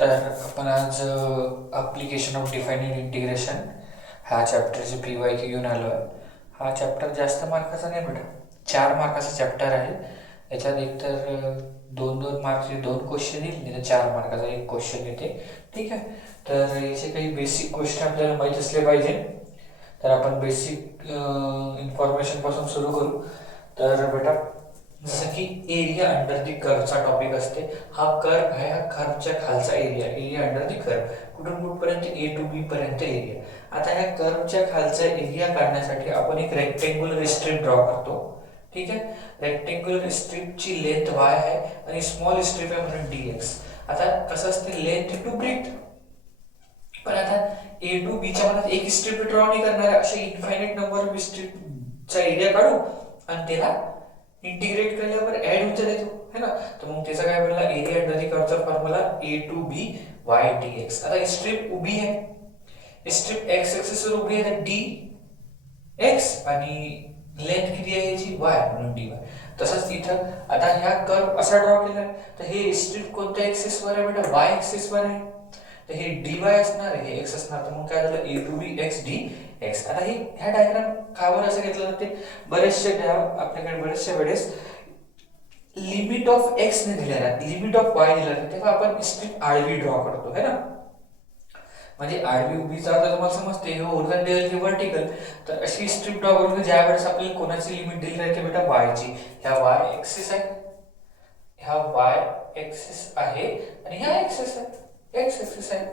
तर आपण आज ॲप्लिकेशन ऑफ डिफायनिंग इंटिग्रेशन हा चॅप्टरचे PYQ घेऊन आलो आहे. हा चॅप्टर जास्त मार्काचा नाही बेटा, 4 मार्काचा चॅप्टर आहे. याच्यात एकतर 2-2 मार्कचे 2 क्वेश्चन येईल, नाही तर 4 मार्काचा 1 क्वेश्चन येते. ठीक आहे. तर याचे काही बेसिक गोष्टी आपल्याला माहीत असले पाहिजे. तर आपण बेसिक इन्फॉर्मेशनपासून सुरू करू. तर बेटा, जसं की एरिया अंडर दी कर्वचा टॉपिक असते. हा कर्व आहे, हा कर्वच्या खालचा एरिया अंडर दी कर्व, कुठून कुठपर्यंत A to B पर्यंत एरिया. आता ह्या कर्वच्या खालचा एरिया काढण्यासाठी आपण एक रेक्टेंग्युलर स्ट्रिप ड्रॉ करतो. ठीक आहे. रेक्टेंग्युलर स्ट्रिपची लेंथ y आहे आणि स्मॉल स्ट्रिप आहे म्हणून dx. आता कसं असते, लेंथ टू ब्रेथ. पण आता A to B च्या मनात एक स्ट्रिप ड्रॉ नाही करणार, असे इन्फायनाइट नंबर ऑफ स्ट्रिपचा एरिया काढू आणि त्याला इंटिग्रेट केल्यावर ऍड होत देतो, है ना. तर मग त्याचा काय बनला, एरिया अंडर दी कर्वचा formula A to B y dx. आता स्ट्रिप उभी आहे, स्ट्रिप x एक्सिस वर उभी आहे, तर dx आणि लेंथ किती आहे याची y म्हणून dy. तसंच इथं आता ह्या कर्व असा ड्रॉ केला तर हे स्ट्रिप कोणत्या एक्सिस वर आहे बेटा, y एक्सिस वर आहे. तर हे dy असणार, हे x असणार. तर मग काय झालं, A to B x dx. आता हे ह्या डायग्राम कावर असं घेतलं जाते, आपल्याकडे बरेचशा वेळेस लिमिट ऑफ x ने दिलेला आहे, लिमिट ऑफ y दिलेला आहे, तेव्हा आपण स्ट्रिप आडवी ड्रॉ करतो, है ना. म्हणजे आडवी उभीचा अर्थ तुम्हाला समजते, हे हॉरिझॉन्टल हे व्हर्टिकल. तर अशी स्ट्रिप ड्रॉ करून ज्या वेळेस आपल्याला कोणाची लिमिट दिली राहते बेटा, y ची. ह्या y एक्सिस आहे, ह्या y एक्सिस आहे आणि ह्या एक्सिस आहे, x एक्सिस आहे.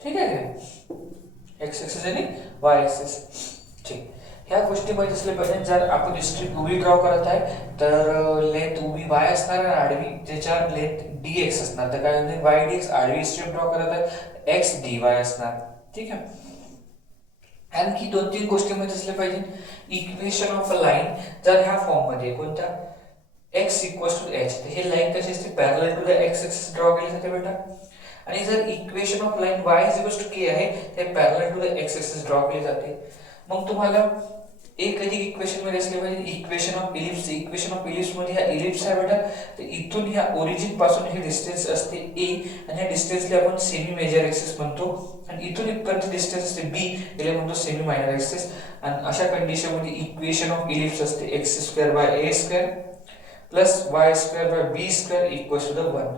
ठीक आहे, x एक्सिस आणि y एक्सिस. ठीक. ह्या गोष्टी माहिती असल्या पाहिजे. जर आपण स्ट्रिप उभी ड्रॉ करत आहे तर लेंथ उभी y असणार आणि आडवी त्याच्या लेंथ dx असणार. तर काय होईल, y dx. आडवी स्ट्रिप ड्रॉ करत आहे, x dy असणार. ठीक आहे. आणखी 2-3 गोष्टी माहिती असल्या पाहिजे. इक्वेशन ऑफ अ लाईन जर ह्या फॉर्म मध्ये कोणता x इक्वल्स टू h, तर हे लाईन कशी असते, parallel to the x axis draw केली जाते बेटा. आणि जर equation of line y equals to k आहे, ते parallel to the x axis draw केली जाते. मग तुम्हाला एक अधिक इक्वेशन मध्ये असले पाहिजे, equation of ellipse. Equation of ellipse मध्ये हा इलिप्स आहे बेटा, तर इथून ह्या ओरिजिन पासून हे डिस्टन्स असते a आणि ह्या डिस्टन्सला आपण सेमी मेजर एक्सिस म्हणतो. आणि इथून इथपर्यंत डिस्टन्स असते b, याला म्हणतो सेमी मायनर एक्सिस. आणि अशा कंडिशन मध्ये इक्वेशन ऑफ इलिप्स असते x² by a² plus y² by b² equals to the 1.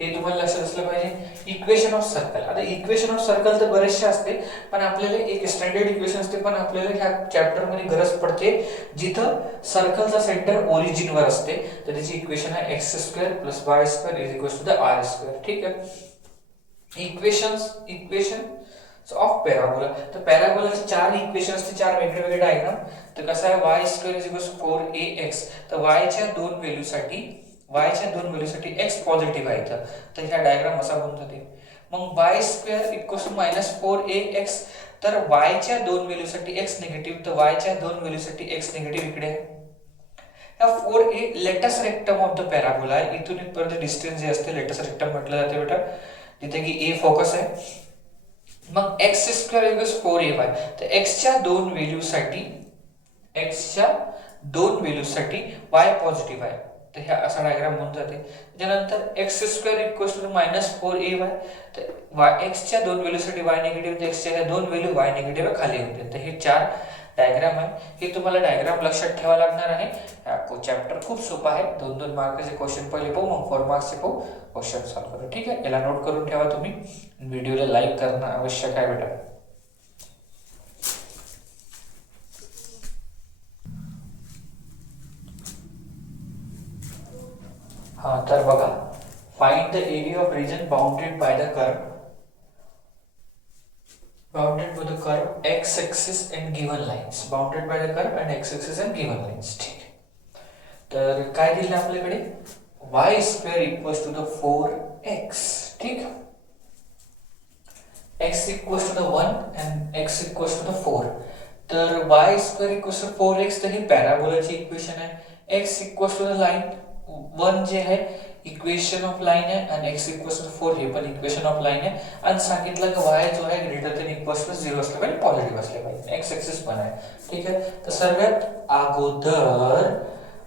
हे तुम्हाला लक्षात असलं पाहिजे. Equation of circle. आता इक्वेशन ऑफ सर्कल तर बरेचसे असते, पण आपल्याला एक स्टँडर्ड इक्वेशन असते, पण आपल्याला ह्या चॅप्टर मध्ये गरज पडते जिथं सर्कलचा सेंटर ओरिजिन वर असते. तर त्याची इक्वेशन आहे x² plus y² is equals to the r². ठीक आहे. Equation of parabola. तर पॅराबोलाचे 4 इक्वेशन असते, 4 वेगवेगळे डायग्राम. तर कसं आहे, y² इज इक्वल्स 4ax. तर y च्या दोन व्हॅल्यूसाठी x पॉझिटिव्ह आहे. तर ह्या डायग्राम असा बनतो ते. मग y² इक्वल्स टू -4ax. तर y च्या दोन व्हॅल्यूसाठी x निगेटिव्ह, तर y च्या दोन व्हॅल्यूसाठी x निगेटिव्ह इकडे आहे. हा 4a latus rectum of the parabola आहे. इथून इथपर्यंत डिस्टन्स जे असते लेटस रेक्टम म्हटलं जाते बेटा, जिथे की a फोकस आहे. मग x² इक्वल्स 4ay. तर x च्या दोन व्हॅल्यूसाठी y पॉझिटिव्ह आहे. तर ह्या असा डायग्राम बनून जाते. त्यानंतर x² इक्वल्स टू -4ay. तर x च्या दोन व्हॅल्यूसाठी y निगेटिव्ह, तर x च्या दोन व्हॅल्यू y निगेटिव्ह खाली होते. तर हे 4 डायग्राम आहे. हे तुम्हाला डायग्राम लक्षात ठेवा लागणार आहे. हा चॅप्टर खूप सोपा आहे. 2-2 मार्काचे क्वेश्चन पहिले पाहू, मग 4 मार्क्सचे पाहू, क्वेश्चन सॉल्व्ह करू. ठीक आहे. याला नोट करून ठेवा तुम्ही. व्हिडिओला लाईक करणं आवश्यक आहे बेटा. हा, तर बघा, find the area of region bounded by the curve x axis and given lines. Bounded by the curve and x axis and given lines. ठीक आहे. तर काय दिलं आपल्याकडे, y² equals to the 4x. ठीक. x equals to the 1 and x equals to the 4. तर y² equals to 4x, तर ही पॅराबोलाची इक्वेशन आहे. x equals to the line 1 जे आहे इक्वेशन ऑफ लाईन आहे, आणि x इक्वल्स टू 4 हे पण इक्वेशन ऑफ लाईन आहे. आणि सांगितलं की y जो आहे ग्रेटर दॅन इक्वल्स टू 0 असलं पाहिजे, पॉझिटिव्ह असलं पाहिजे. x एक्सिस पण आहे. ठीक आहे. तर सर्वात अगोदर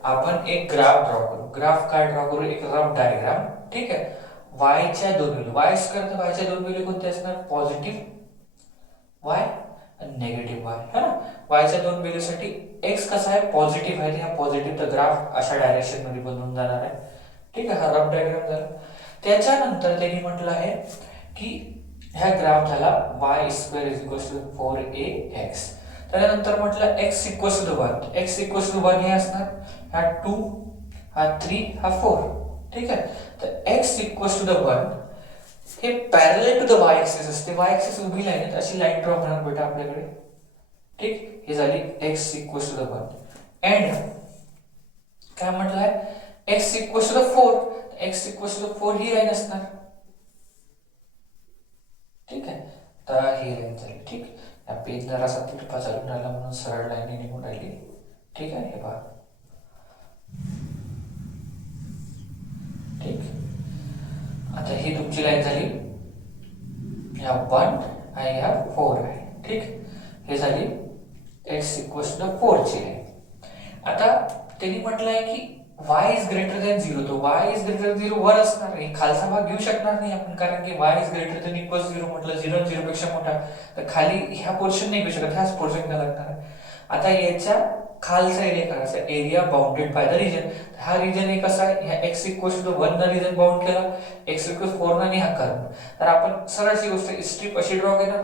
आपण एक ग्राफ ड्रॉ करू. ग्राफ काय ड्रॉ करू, एक रफ डायग्राम. ठीक आहे. वायच्या दोन व्हॅल्यू, वाय स्क्वेअर तर वायच्या दोन व्हॅल्यू कोणते असणार, पॉझिटिव्ह वाय आणि निगेटिव्ह वाय है ना. वायच्या दोन व्हॅल्यूसाठी एक्स कसा आहे, पॉझिटिव्ह आहे, ह्या पॉझिटिव्हचा ग्राफ अशा डायरेक्शन मध्ये बनवून जाणार आहे. ठीक आहे, हा रफ डायग्राम झाला. त्याच्यानंतर त्यांनी म्हटलं आहे की ह्या ग्राफ झाला y square is equal to 4ax. त्यानंतर म्हटलं x equal to 1, x equal to 1 हे असणार, हा 2 हा 3 हा 4. ठीक आहे, तर x इक्वल टू 1 हे parallel to the y axis असते. वाय ऍक्सिस उभी लाईन आहे, अशी लाईन ड्रॉ होणार बेटा आपल्याकडे. ठीक, ही झाली x इक्वल टू 1 अँड काय म्हटलं आहे x equal to 4, x equal to 4 ही लाईन असणार. ठीक आहे, तर ही लाईन झाली. ठीक, या पेज जरासा तिरपा चालून राहिला म्हणून सरळ लाईन निघून राहिली. ठीक आहे, हे पहा. ठीक, आता ही तुमची लाईन झाली, ह्या 1 आणि ह्या 4 आहे. ठीक, हे झाली x इक्वल टू 4 ची लाईन. आता त्यांनी म्हटलं आहे की y इज ग्रेटर दॅन 0, तो y इज ग्रेटर दॅन 0 वर असणार. हे खालचा भाग घेऊ शकणार नाही आपण, कारण की y is greater than equal 0 म्हटलं 0 0 पेक्षा मोठा, तर खाली ह्या पोर्शन नाही घेऊ शकत, ह्याच पोर्शन घ्यायला लागणार आहे. आता याच्या खालचा एरिया करायचा, area bounded by the region. हा रिजन एक कसा आहे, ह्या x इक्वल टू 1 ला रिजन बाउंड केला, x इक्वल 4 ला नाही हा कर्व. तर आपण सरळची गोष्ट स्ट्रिप अशी ड्रॉ केला,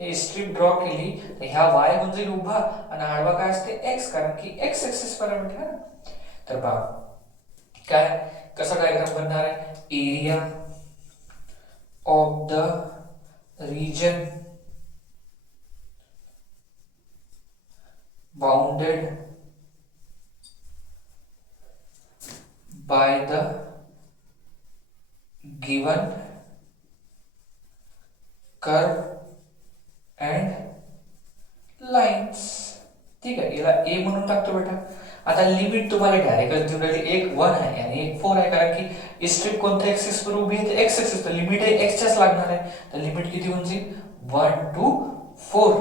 हे स्ट्रिप ड्रॉ केली तर ह्या y होऊन जाईल उभा आणि आडवा काय असते x, कारण की x ऍक्सिस पॅरामीटर आहे. तर पहा काय कसा डायग्राम बनणार आहे, area of the region bounded by the given curve and lines. ठीक आहे, याला ए म्हणून टाकतो बेटा. आता लिमिट तुम्हाला डायरेक्ट देऊन राहिली, एक 1 आहे आणि एक 4 आहे, कारण की स्ट्रिप कोणत्या ऍक्सिस वर उभी आहे, एक्स ऍक्सिस, तर लिमिट आहे एक्सच्याच लागणार आहे. तर लिमिट किती होऊन जाईल, 1 to 4.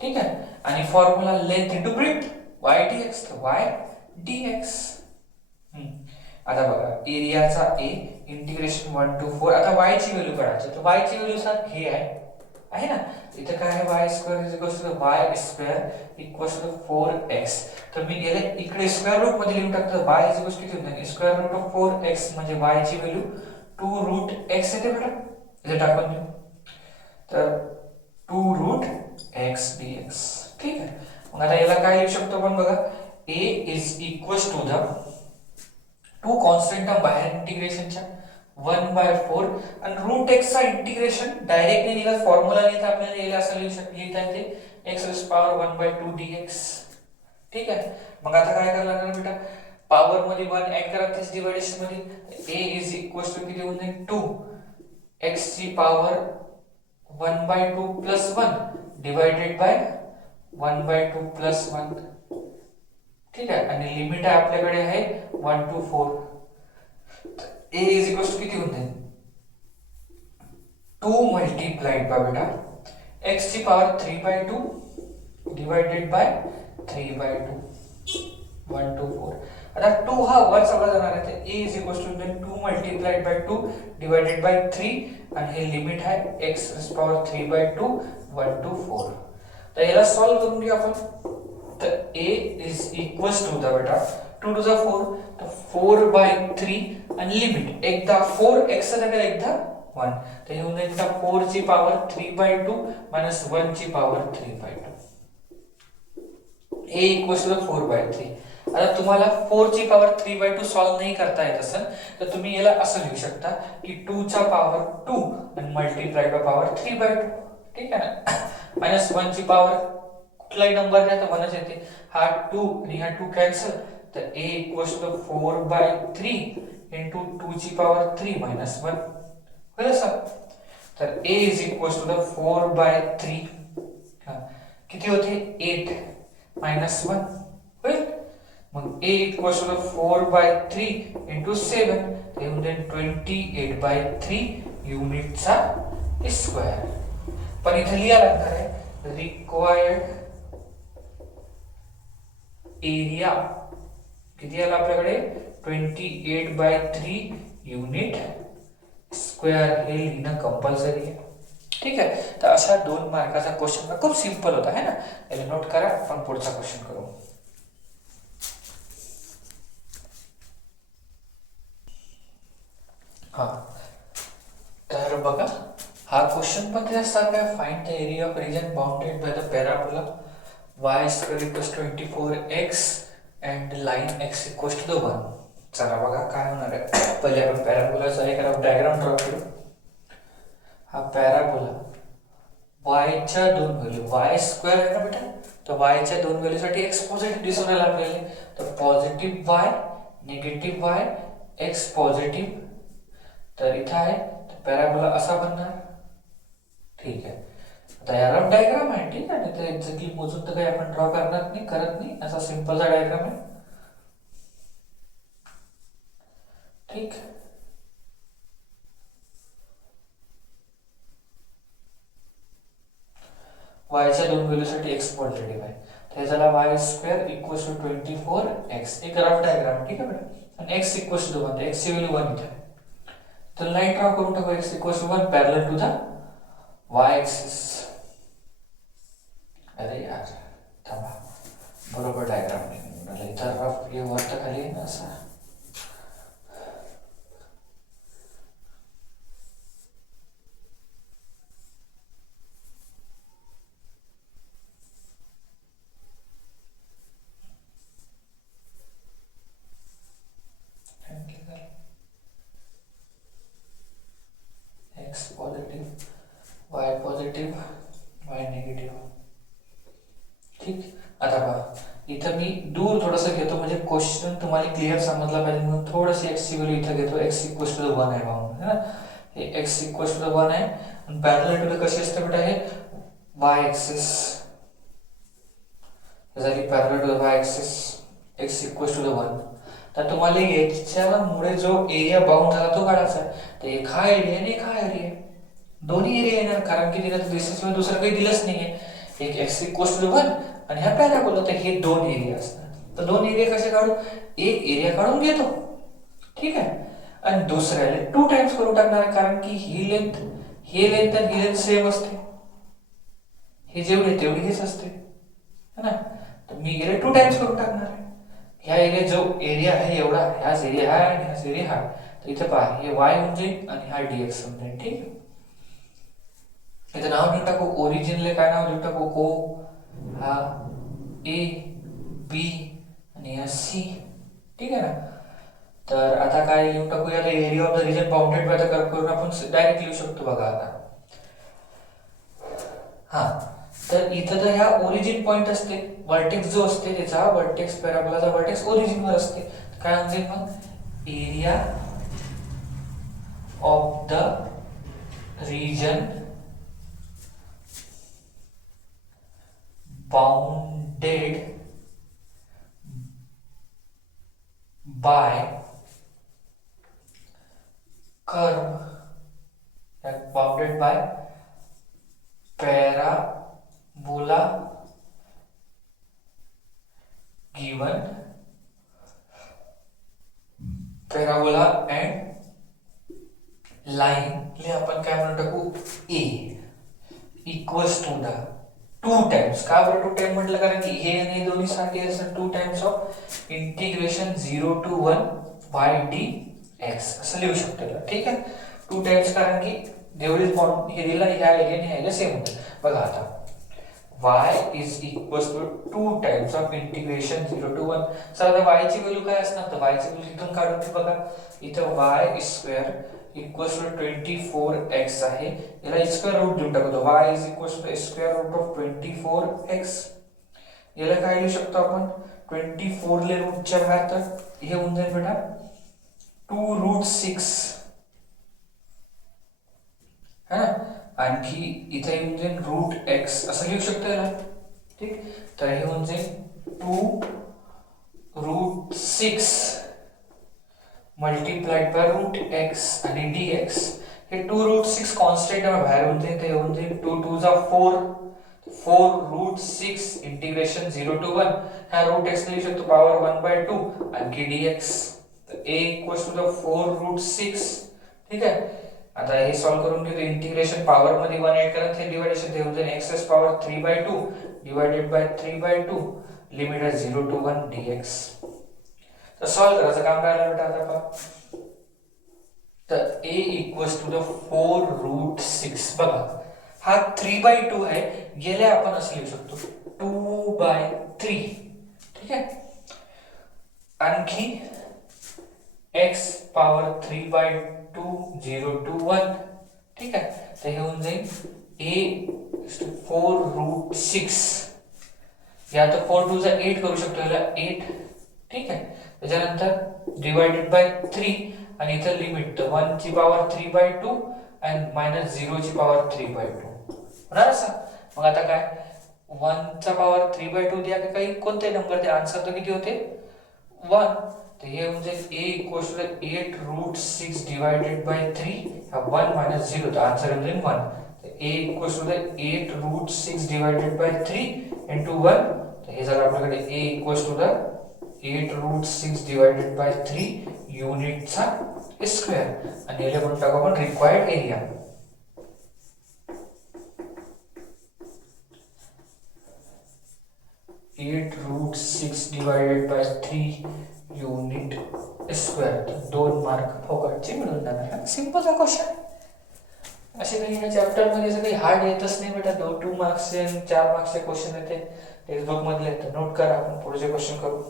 ठीक आहे, आणि formula length into breath, y dx, तर y dx. आता बघा एरियाचा ए इंटिग्रेशन 1 to 4. आता y ची व्हॅल्यू काढायची, तर y ची व्हॅल्यू सर हे आहे ना, इथे काय आहे, y square is equal to y square equal to 4x. तर मी याला इकडे स्क्वेअर रूट मध्ये लिहून टाकतो, y इज इक्वल टू किती होणार, स्क्वेअर रूट ऑफ 4x म्हणजे y ची व्हॅल्यू 2 रूट x येते बेटा. इथे टाकून देऊ, तर 2 रूट x dx. ठीक आहे, मग आता याला काय लिहू शकतो आपण बघा, a is equal to the two constant term बाहेर इंटिग्रेशनच्या 1/4 आणि रूट x चा इंटिग्रेशन डायरेक्ट नाही निघत, फॉर्म्युला नाही, तर आपल्याला याला असं लिहिता येते x टू पॉवर 1/2 dx. ठीक आहे, मग आता काय करायला लागणार बेटा, पॉवर मध्ये 1 ऍड करा त्याच डिव्हायडेशन मध्ये, a इज इक्वल टू किती होऊन जाईल, 2 x ची power 1/2 plus 1 divided by 1/2 plus 1. ठीक आहे, आणि लिमिट आहे आपल्याकडे आहे 1 to 4. a is equal to किती होते, 2 मल्टीप्लाइड बाय बेटा x ची पॉवर 3/2 डिवाइडेड बाय 3/2 1 to 4. आता 2 हा वर सगळा जाणार आहे, तर a is equal to 2 multiplied by 2 divided by 3 आणि हे लिमिट आहे x ची पॉवर 3/2 1 to 4. तर याला सॉल्व करून घेऊ आपण. तर a is equal to the बेटा 2 to the 4, तर 4/3 आणि लिमिट एकदा 4x जागा एकदा 1, तर हे होऊन जाईल 4 ची पॉवर 3/2 मायनस 1 ची पॉवर 3/2. a equal to 4/3. आता तुम्हाला 4 ची पॉवर 3/2 सॉल्व नाही करता येत असेल, तर तुम्ही याला असं लिहू शकता की 2 चा पॉवर 2 आणि मल्टीप्लाइड बाय पॉवर 3/2. ठीक आहे ना, मायनस 1 ची पॉवर कुठलाही नंबर द्या तर 1च येते, हा 2 आणि हा 2 कॅन्सल, तर a इक्वल्स टू 4/3 इंटू 2 ची पॉवर 3 मायनस 1 होईल सर. तर a इज इक्वल्स टू 4/3 किती होते 8 मायनस 1 होईल. मग a इक्वल्स टू 4/3 इंटू 7 ते होते 28/3 युनिटचा स्क्वेअर. पण इथे लिहा लागणार आहे रिक्वायर्ड एरिया किती आला आपल्याकडे 28/3 युनिट स्क्वेअर हे लिहिणं कंपल्सरी आहे. ठीक आहे. तर अशा 2 मार्काचा क्वेश्चन खूप सिंपल होता है ना. याला नोट करा, आपण पुढचा क्वेश्चन करू. हा, तर बघा हा क्वेश्चन पण त्याच्यासारखा आहे. Find the area of region bounded by the parabola y square equals 24x and line x equals to 1. चला बघा काय होणार आहे. पहिले आपण पॅराबोलाचा एक डायग्राम ड्रॉ करू. हा पॅराबोला y च्या 2 व्हॅल्यू, y स्क्वेअर आहे ना बेटा, तर y च्या 2 व्हॅल्यू साठी x पॉझिटिव्ह दिसून राहिला आपल्याला. तर positive y, negative y, x positive. तर इथं आहे तर पॅराबोला असा बनणार. ठीक आहे. आता या रफ डायग्राम आहे. ठीक आहे. तर एक्झॅक्टली मोजून तर काही आपण ड्रॉ करत नाही, असा सिंपलचा डायग्राम आहे. ठीक. y च्या 2 व्हॅल्यू साठी x पॉझिटिव्ह आहे. तर याला y square equals to 24x, एक रफ डायग्राम. ठीक आहे बेटा. आणि x इक्वल्स टू 1, तर x ची व्हॅल्यू 1 इथे आहे. तर लाईन ड्रॉ करून टाकू. x equals to 1 parallel to the y axis. अरे यार थांबा, बरोबर डायग्राम नाही. इथं रफ हे वरत खाली आहे ना असा. x positive, y positive, y negative. ठीक. आता पहा इथं मी दूर थोडंसं घेतो म्हणजे क्वेश्चन तुम्हाला क्लिअर समजला पाहिजे म्हणून थोडंसं x ची व्हॅल्यू इथं घेतो. x इक्वल्स टू 1 आहे म्हणून, है ना. हे x इक्वल्स टू 1 आहे आणि पॅरलल टू कशी असते बेटा हे y एक्सिस. झाली parallel to y axis, x equals to 1. तर तुम्हाला याच्यामुळे जो एरिया बाउंड झाला तो काढायचा आहे. तर एक हा एरिया आणि एक हा एरिया, दोन्ही एरिया येणार कारण की तिला दिसेशिवाय दुसरं काही दिलंच नाहीये. एक x इक्वल्स टू 1 आणि हा पॅराबोला, तर हे 2 एरिया असतात. तर 2 एरिया कसे काढू. एक एरिया काढून घेतो. ठीक आहे. आणि दुसऱ्याला 2 टाइम्स करून टाकणार कारण की ही लेंथ आणि ही लेंथ सेम असते. हे जेवढे तेवढी हेच असते, है ना. तर मी गेले 2 टाइम्स करून टाकणार आहे. ह्या एरिया जो एरिया आहे एवढा, ह्याच एरिया हा आणि ह्याच एरिया हा. तर इथे पहा हे y होऊन जाईल आणि हा dx होऊन जाईल. ठीक आहे. इथं नाव देऊन टाकू ओरिजिनले, काय नाव देऊन टाकू ओ, हा ए, बी आणि हा सी. ठीक आहे ना. तर आता काय लिहून टाकू याला area of the region bounded by the curve करून आपण डायरेक्ट लिहू शकतो बघा आता. हा, तर इथं तर ह्या ओरिजिन पॉइंट असते, वर्टेक्स जो असते त्याचा वर्टेक्स पॅराबोलाचा वर्टेक्स ओरिजिन वर असते. काय म्हणजे मग area of the region bounded bye curve, bounded by parabola given parabola and line ले आपण काय म्हणू टाकू ए इक्वल्स टू द 2 टाइम्स. का बरं 2 टाइम म्हटलं कारण की हे आणि दोन्ही साठी असं 2 times of integration 0 to 1 y dx असं लिहू शकतो. ठीक आहे. 2 टाइम्स कारण की जेवढीच बॉन्ड हे दिला ह्या एरियाने ह्याला सेम होतं. बघा आता y is equals to 2 times of integration 0 to 1. Sir आता y ची व्हॅल्यू काय असणार. तर y ची व्हॅल्यू इथून काढून ती बघा. इथं y square equals to 24x आहे. याला स्क्वेअर रूट देऊन टाकतो. y is equals to square root of 24x. याला काय लिहू शकतो आपण 24 ले रूटच्या बाहेर, तर हे होऊन जाईल बेटा 2√6 है ना. आणखी इथे येऊन जाईल √x असं लिहू शकतो याला. ठीक. तर हे होऊन जाईल 2√6 मल्टीप्लाइड बाय √x आणि dx. हे 2√6 कॉन्स्टंट बाहेर होऊन जाईल. ते होऊन जाईल 2 2 जा 4√6 इंटिग्रेशन 0 to 1. हा √x लिहू शकतो पॉवर 1/2 आणखी dx. तर a इक्वल्स टू द 4√6. ठीक आहे. आता हे सॉल्व्ह करून घेऊ. इंटिग्रेशन पॉवर मध्ये 1 ऍड करा, हे डिव्हायडेशन ते होऊन जाईल x power 3/2 divided by 3/2 limit आहे 0 to 1 dx. तर सॉल्व्ह करायचं काम राहिलं बेटा आता पहा. तर a इक्वल्स टू द 4√6. बघा हा 3/2 आहे, गेल्या आपण असं लिहू शकतो 2/3. ठीक आहे. आणखी x पॉवर 3/2 0 to 1. ठीक आहे. तर हे होऊन जाईल a 4√6. या तर 4 2 चा 8 करू शकतो, याला 8. ठीक आहे. त्याच्यानंतर डिवाइडेड बाय 3 आणि इथं लिमिट 1 ची पॉवर 3/2 आणि मायनस 0 ची पॉवर 3/2 होणार असं. मग आता काय 1 चा पॉवर 3/2 द्या की काही कोणते नंबर द्या, आन्सर तर किती होते 1. तर हे होऊन जाईल a equals to 8√6 divided by 3 1 minus 0. तर आन्सर होऊन जाईल 1. तर a equals to 8√6 divided by 3 into 1. तर हे झालं आपल्याकडे a equals to 8√6 divided by 3 युनिटचा स्क्वेअर. आणि याला म्हणून टाकू आपण required area. Eight root 6 divided by 3 unit square. 2 mark फोकटचे मिळून जाणार. सिंपल हा क्वेश्चन. असे काही या चॅप्टर मध्ये काही हार्ड येतच नाही बेटा. 2 मार्क्सचे आणि 4 मार्क्सचे क्वेश्चन येते टेक्स्टबुक मधले. तर नोट करा, आपण पुढचे क्वेश्चन करू.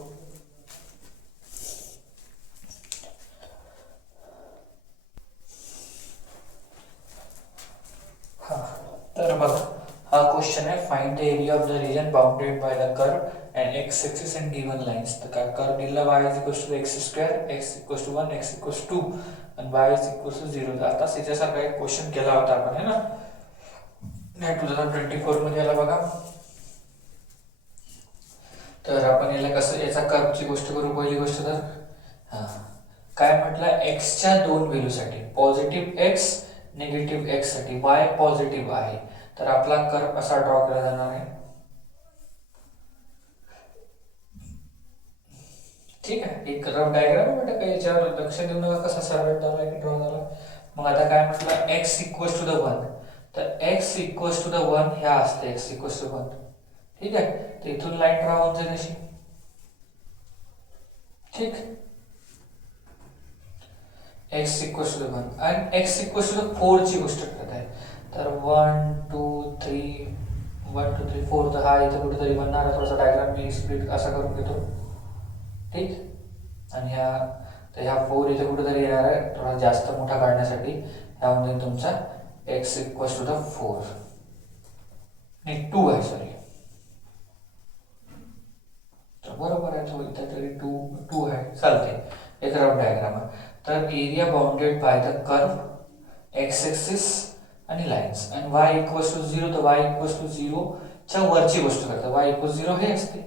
तर बघा हा क्वेश्चन आहे. Find the area of the region bounded by the curve and x axis and given lines. तर काय कर्व दिला y is equals to x square, x equals to 1, x equals to 2 and y is equals to 0. आता याच्यासारखा एक question केला होता आपण है ना 2024 मध्ये. याला बघा, तर आपण याला कसं याचा कर्वची गोष्ट करू. पहिली गोष्ट तर काय म्हटलं, x च्या दोन व्हॅल्यू साठी पॉझिटिव्ह x निगेटिव्ह x साठी y पॉझिटिव्ह आहे. तर आपला कर्व कसा ड्रॉ केला जाणार आहे. ठीक आहे. एक कर्व डायग्राम बेटा काही याच्यावर लक्ष देऊ नका कसा सर्वेट झाला की ड्रॉ झाला. मग आता काय म्हटलं x इक्वल्स टू द 1. तर x इक्वल्स टू द 1 ह्या असते x इक्वल्स टू 1. ठीक आहे. तर इथून लाईन ड्रॉ होऊन जाईल अशी. ठीक. x इक्वल्स टू द 1 आणि x इक्वल्स टू द 4 ची गोष्ट करत आहे. तर 1 2 3 1 2 3 4. तर हा इथं कुठेतरी बनणार. थोडासा डायग्राम मी स्प्लिट असा करून घेतो. ठीक. आणि ह्या 4 इथे कुठेतरी येणार आहे थोडा जास्त मोठा काढण्यासाठी. ह्यामध्ये तुमचा x इक्वल्स टू द 4 नाही 2 आहे सॉरी. तर बरोबर आहे, तो इथे तरी 2 आहे चालते. एक रफ डायग्राम आहे. तर area bounded by the curve x axis आणि लाइन्स आणि y इक्वल्स टू 0. तर y इक्वल्स टू 0 च्या वरची गोष्ट करतात. y इक्वल्स 0 हे असते.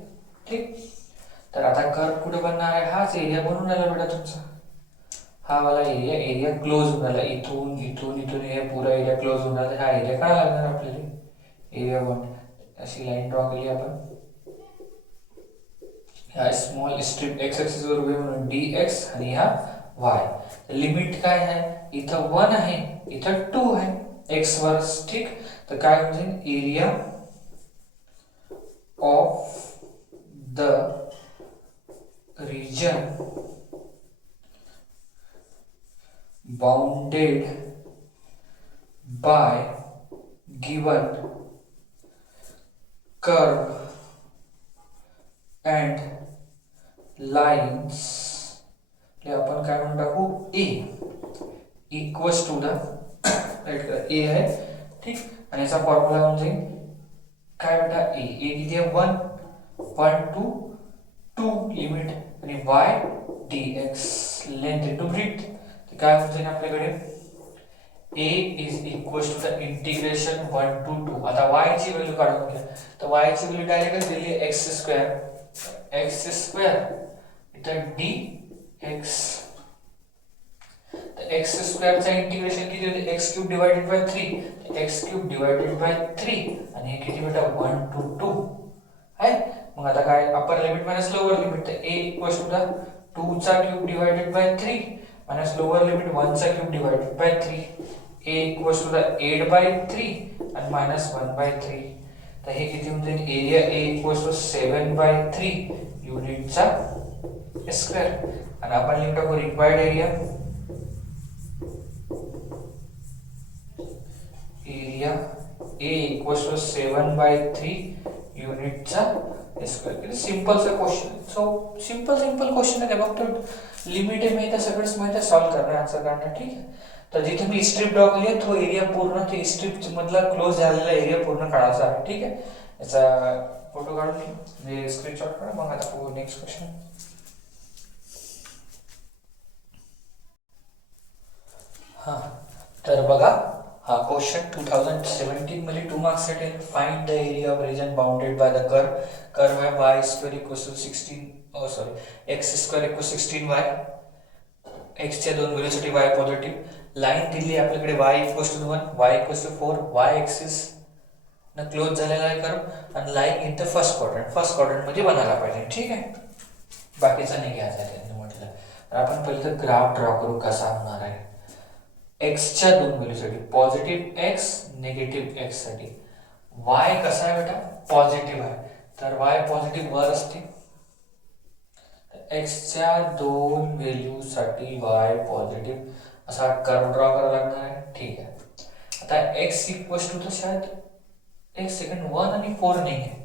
ठीक. तर आता कर्व कुठे बनणार आहे, हाच एरिया बनून राहिला बेटा तुमचा. हा वाला एरिया क्लोज होऊन राहिला. इथून इथून इथून हे पुरा एरिया क्लोज होऊन राहिला. हा एरिया काय लागणार आपल्याला एरिया बाउंड. अशी लाईन ड्रॉ केली आपण. ह्या स्मॉल स्ट्रिप x एक्सिस वर उभे म्हणून dx आणि हा y. लिमिट काय आहे, इथं 1 आहे इथं 2 आहे x वर. ठीक. तर काय म्हणजे area of the region bounded by given curve and lines. ले आपण काय म्हणून टाकू a equals to the write करा a आहे. ठीक. आणि याचा फॉर्म्युला होऊन जाईल काय बेटा a किती आहे 1 1 2 2 लिमिट आणि y dx length into breadth. तर काय होऊन जाईल आपल्याकडे a is equals to the integration 1 to 2. आता y ची व्हॅल्यू काढून घ्या. तर y ची व्हॅल्यू डायरेक्ट दिली x स्क्वेअर इथं dx. तर x स्क्वेअर चा इंटिग्रेशन किती होते x cube divided by 3. x cube divided by 3 आणि हे किती बेटा 1 to 2 आहे. मग आता काय upper limit minus lower limit. तर a इक्वल्स टू द 2 चा cube divided by 3 minus lower limit 1 चा cube divided by 3 a equals to the 8 by 3 आणि मायनस 1 बाय 3. तर हे किती होऊन जाईल area a equals to 7 by 3 युनिटचा स्क्वेअर. आणि आपण लिहून टाकू required area a equals to 7 by 3 युनिटचा स्क्वेअर. किती सिंपल सा क्वेश्चन. सो सिंपल क्वेश्चन आहे. फक्त लिमिट आहे माहिती आहे, सगळंच माहिती आहे, सॉल्व करणार आन्सर काढणार. ठीक आहे. तर जिथे मी स्ट्रिप ड्रॉ केली आहे तो एरिया पूर्ण ते स्ट्रिप मधला क्लोज झालेला एरिया पूर्ण काढायचा आहे. ठीक आहे. याचा फोटो काढून म्हणजे स्क्रीनशॉट काढा. मग आता नेक्स्ट क्वेश्चन. हां तर बघा हा क्वेश्चन 2017 मध्ये 2 मार्क्स साठी. Find the area of region bounded by the curve आहे y square equals to 16 x square equals 16y. x च्या दोन व्हॅल्यू साठी y पॉझिटिव्ह. लाईन दिली आपल्याकडे y equals to 1 y equals to 4 y axis न close झालेला आहे curve आणि line in the first quadrant मध्ये बनायला पाहिजे. ठीक आहे. बाकीचा नाही घ्यायचा आहे त्यांनी म्हटलं. तर आपण पहिले तर ग्राफ ड्रॉ करू कसा होणार आहे. x च्या दोन व्हॅल्यू साठी पॉझिटिव्ह x निगेटिव्ह x साठी y कसा आहे बेटा पॉझिटिव्ह आहे तर y पॉझिटिव्ह वर असते. x च्या दोन व्हॅल्यू साठी y पॉझिटिव्ह असा कर्व ड्रॉ करावा लागणार आहे. ठीक आहे. आता x इक्वल्स टू तर शायद एक सेकंड 1 आणि 4 नाही आहे.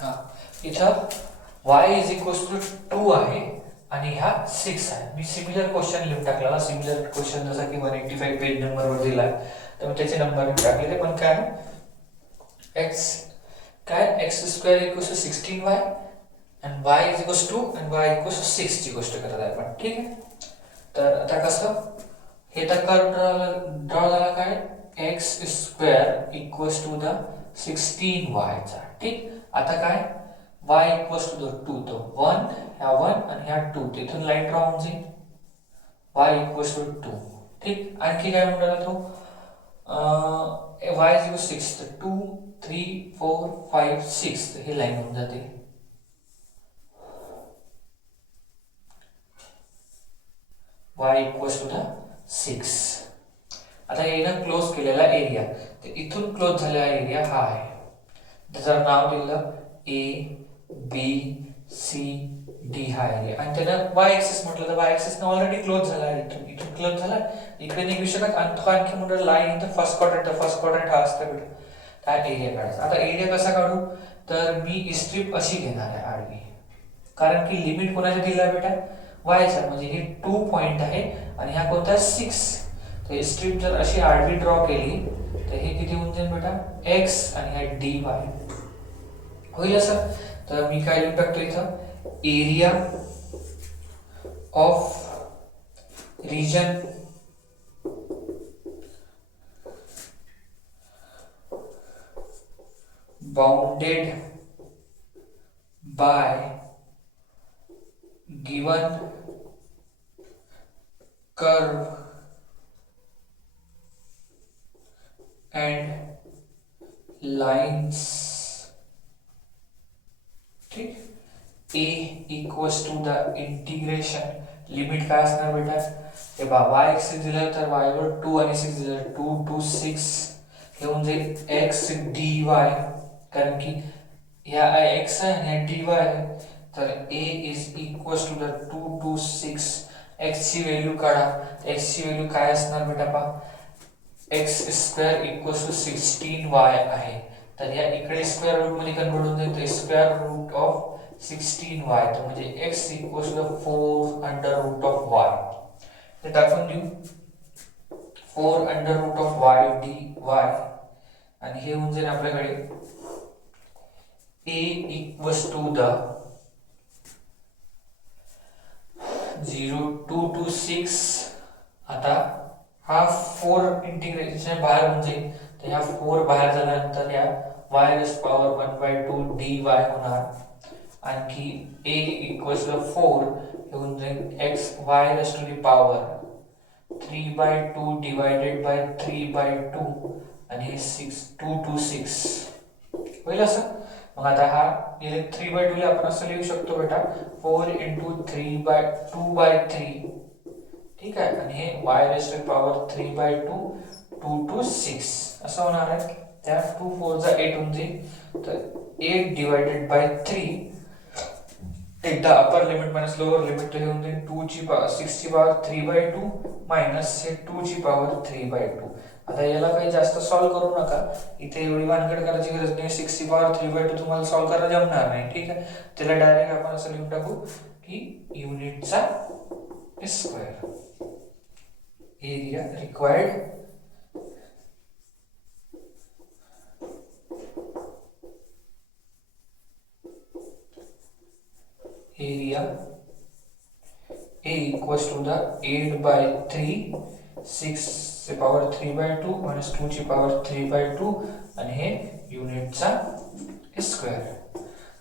हा इथं y इज इक्वल्स टू 2 आहे आणि हा 6 आहे. मी सिमिलर क्वेश्चन लिहून टाकला. सिमिलर क्वेश्चन जसा की 185 पेज नंबर वर दिला आहे तर मी त्याचे नंबर लिहून टाकलेले. पण काय x square equals to 16y आणि y इज इक्वल्स टू आणि y इक्वल्स टू 6 ची गोष्ट करत आहे आपण. ठीक आहे. तर आता कसं हे तर कर्व ड्रॉ झाला काय x square equals to the 16y चा. ठीक. आता काय y इक्वल्स टू द 2 तो 1 ह्या 1 आणि ह्या 2 तिथून लाईन ड्रॉ होऊन जाईल y इक्वल्स टू 2. ठीक. आणखी काय म्हणतो तो y इज इक्वल 6 तर 2 3 4 5 6 तर ही लाईन होऊन जाते. y equals to the 6. आता येणं क्लोज केलेला एरिया तर इथून क्लोज झालेला एरिया हा आहे. त्याचं नाव दिलं a b c d हा एरिया आणि त्यानं y एक्सिस म्हटलं तर y एक्सिस न ऑलरेडी क्लोज झाला आहे. इथून क्लोज झाला इकडे निघू शकत आणि तो आणखी म्हणलं line in the first quadrant हा असतं बेटा. काय एरिया काढायचा. आता एरिया कसा काढू तर मी स्ट्रिप अशी घेणार आहे आडवी कारण की लिमिट कोणाच्या दिला बेटा y चा म्हणजे हे 2 पॉइंट आहे आणि हा कोणता 6. तर स्ट्रिप जर अशी आडवी ड्रॉ केली तर हे किती होऊन जाईल बेटा x आणि हा dy होईल असं. तर मी काय लिहून टाकतो इथं area of region bounded by given curve and lines. ठीक. a equals to the integration limit काय असणार बेटा हे बा y एक्सिस दिलं तर y वर 2 आणि 6 दिलं 2 to 6 हे होऊन जाईल x dy कारण की ह्या x आहे आणि dy आहे तर a is equals to the 2 to 6 x ची व्हॅल्यू काढा. x ची व्हॅल्यू काय असणार बेटा पा x square equals to 16y आहे तर या इकडे स्क्वेअर रूट मध्ये कन्वर्ट होऊन जाईल. तर स्क्वेअर रूट ऑफ 16y तर म्हणजे x equals to 4 under root of y. ते टाकून देऊ 4 under root of y dy आणि हे होऊन जाईल आपल्याकडे a equals to the 0 2 to 6. आता हा 4 इंटिग्रेशन बाहेर होऊन जाईल तर ह्या 4 बाहेर झाल्यानंतर या y रेस पॉवर 1/2 dy होणार. आणखी a इक्वल्स टू 4 हे होऊन जाईल x y raise to the power 3/2 divided by 3/2 आणि हे 6 2 to 6 होईल असं. मग आता हा 3/2 ला आपण असं लिहू शकतो बेटा 4 इंटू 2/3, ठीक आहे. आणि हे y रेस्ट पॉवर 3/2 2 to 6 असं होणार आहे. त्या 2 4 जा 8 होऊन जाईल. तर 8 डिवायडेड बाय 3, एकदा अपर लिमिट मायनस लोअर लिमिट तर होऊन जाईल 2 ची पॉवर 6 ची पॉवर 3/2 मायनस हे 2 ची पॉवर 3/2. आता याला काही जास्त सॉल्व करू नका, इथे एवढी भानगड करायची गरज नाही. 6 ची पॉवर 3/2 तुम्हाला सॉल्व करायला जमणार नाही, ठीक आहे. त्याला डायरेक्ट आपण असं लिहून टाकू की युनिटचा square area required area A equals to the 8/3, 6 ची पॉवर 3/2 minus 2 ची पॉवर 3/2 आणि हे युनिटचा स्क्वेअर.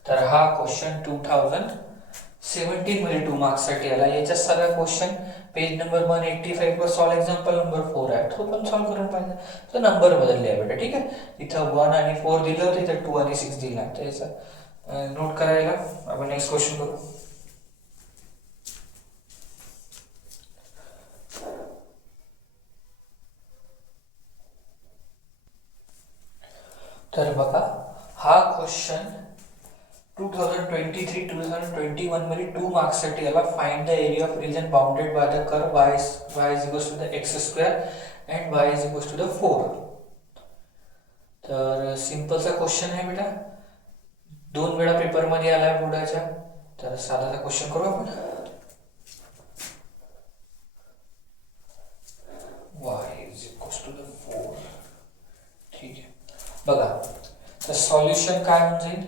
तर हा क्वेश्चन 2017 मध्ये 2 मार्क्स साठी आला. याच्या सगळ्या क्वेश्चन पेज नंबर 185 वर सॉल्व एक्झाम्पल नंबर 4 आहे, तो पण सॉल्व करून पाहिजे. तर नंबर बदलले आहे बेटा, ठीक आहे. इथं 1 आणि 4 दिलं होतं, इथं 2 आणि 6 दिला. तर याचा नोट करायला आपण नेक्स्ट क्वेश्चन करू. तर बघा हा क्वेश्चन 2023-2021 मध्ये 2 मार्क्स साठी आला. Find the area of region bounded by the curve y is equals to the x square and y is equals to the 4. तर सिंपलचा क्वेश्चन आहे बेटा, 2 वेळा पेपर मध्ये आलाय बोर्डाच्या. तर साधाचा क्वेश्चन करू आपण. y is equals to the 4, ठीक आहे. बघा तर सॉल्युशन काय होऊन जाईल,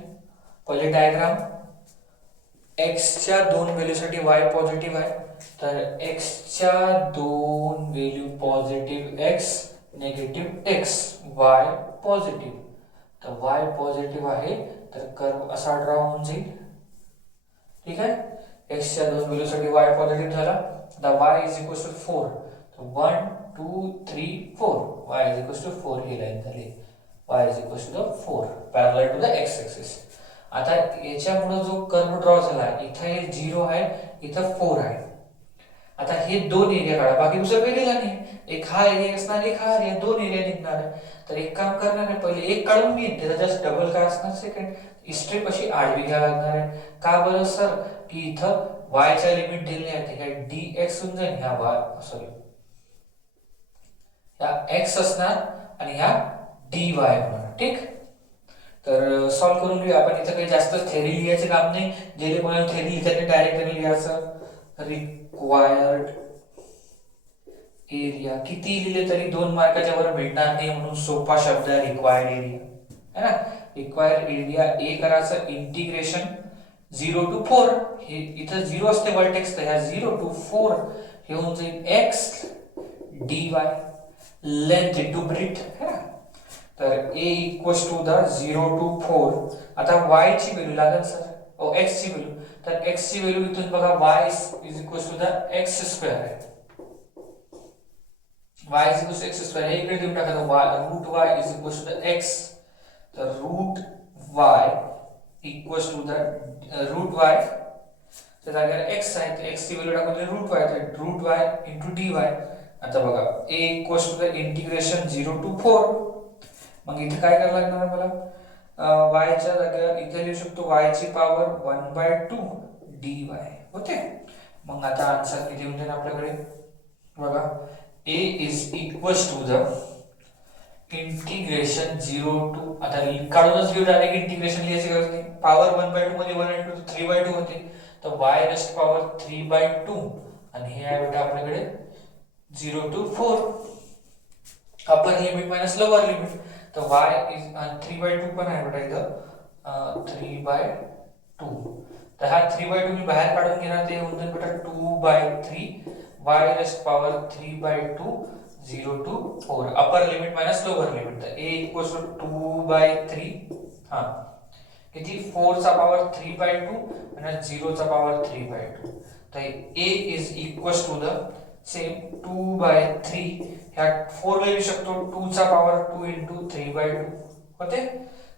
पहिले डायग्राम x च्या 2 व्हॅल्यू साठी y पॉझिटिव्ह आहे. तर x च्या 2 value positive x negative x, y positive. तर y पॉझिटिव्ह आहे, तर कर्व असा ड्रॉ होऊन जाईल, ठीक आहे. x च्या 2 व्हॅल्यू साठी y पॉझिटिव्ह झाला. आता y इज इक्वल टू 4. तर 1 2 3 4, y इज इक्वल टू 4 ही लाईन झाली. y is equals to the 4 parallel to the x axis. आता याच्यामुळे जो कर्व ड्रॉ झाला, इथं हे 0 आहे, इथं 4 आहे. आता हे 2 एरिया काढा, बाकी दुसरं काही दिला नाही. एक हा एरिया असणार, एक हा एरिया, 2 एरिया निघणार आहे. तर एक काम करणार आहे, पहिले एक काढून घेईन, त्याचा जस्ट डबल काय असणार सेकंड. स्ट्रिप अशी आडवी घ्यावी लागणार आहे. का बरं सर, की इथं y च्या लिमिट दिलेली आहे, ह्या dx होऊन जाईल, ह्या y सॉरी ह्या x असणार आणि ह्या dy म्हणून, ठीक. तर सॉल्व करून घेऊया आपण. इथं काही जास्त थेरी लिहायचं काम नाही. जे कोणाला थेरी लिहिताना डायरेक्ट लिहायचं. रिक्वायर्ड एरिया किती लिहिले तरी 2 मार्काच्या वर भेटणार नाही, म्हणून सोपा शब्द आहे रिक्वायर्ड एरिया, है ना. रिक्वायर्ड एरिया ए करायचं इंटिग्रेशन 0 to 4. हे इथं 0 असते वर्टेक्स, तर ह्या 0 to 4 हे होऊन जाईल x dy length into breadth, है ना. तर a equals to the 0 to 4. आता y ची व्हॅल्यू लागेल सर, ओ x ची व्हॅल्यू. तर x ची व्हॅल्यू इथून बघा y is equals to the x square आहे. y is equals to x square हे इकडे देऊन टाका. Root y is equals to the x. तर root y equals to the root y च्या जागेवर x आहे, तर x ची व्हॅल्यू टाकून रूट y, तर रूट y इनटू dy. आता बघा a equals to the integration 0 to 4. मग इथे काय करायला लागणार मला, y च्या जागेवर इथे लिहू शकतो y ची पॉवर 1/2 dy होते. मग आता आन्सर किती होईल आपल्याकडे बघा, a is equals to the integration 0 to, आता काढूनच लिहू डायरेक्ट, इंटिग्रेशन लिहायची गरज नाही. पॉवर 1/2 मध्ये 1 आणि 2 3/2 होते, तर y रेस्ट पॉवर 3/2 आणि हे आहे बेटा आपल्याकडे 0 to 4 upper limit minus lower limit. तर y इज 3/2 पण आहे बेटा इथं 3/2. तर हा 3/2 मी बाहेर काढून घेणार, ते होऊन जाईल बेटा 2/3 y rest power 3/2 0 to 4 upper limit minus lower limit. तर a इक्वल्स टू 2/3, हा किती 4 चा पॉवर 3/2 आणि 0 चा पॉवर 3/2. तर a is equals to the same 2/3. ह्या 4 लिहू शकतो, 2 चा पॉवर 2 into 3/2 होते.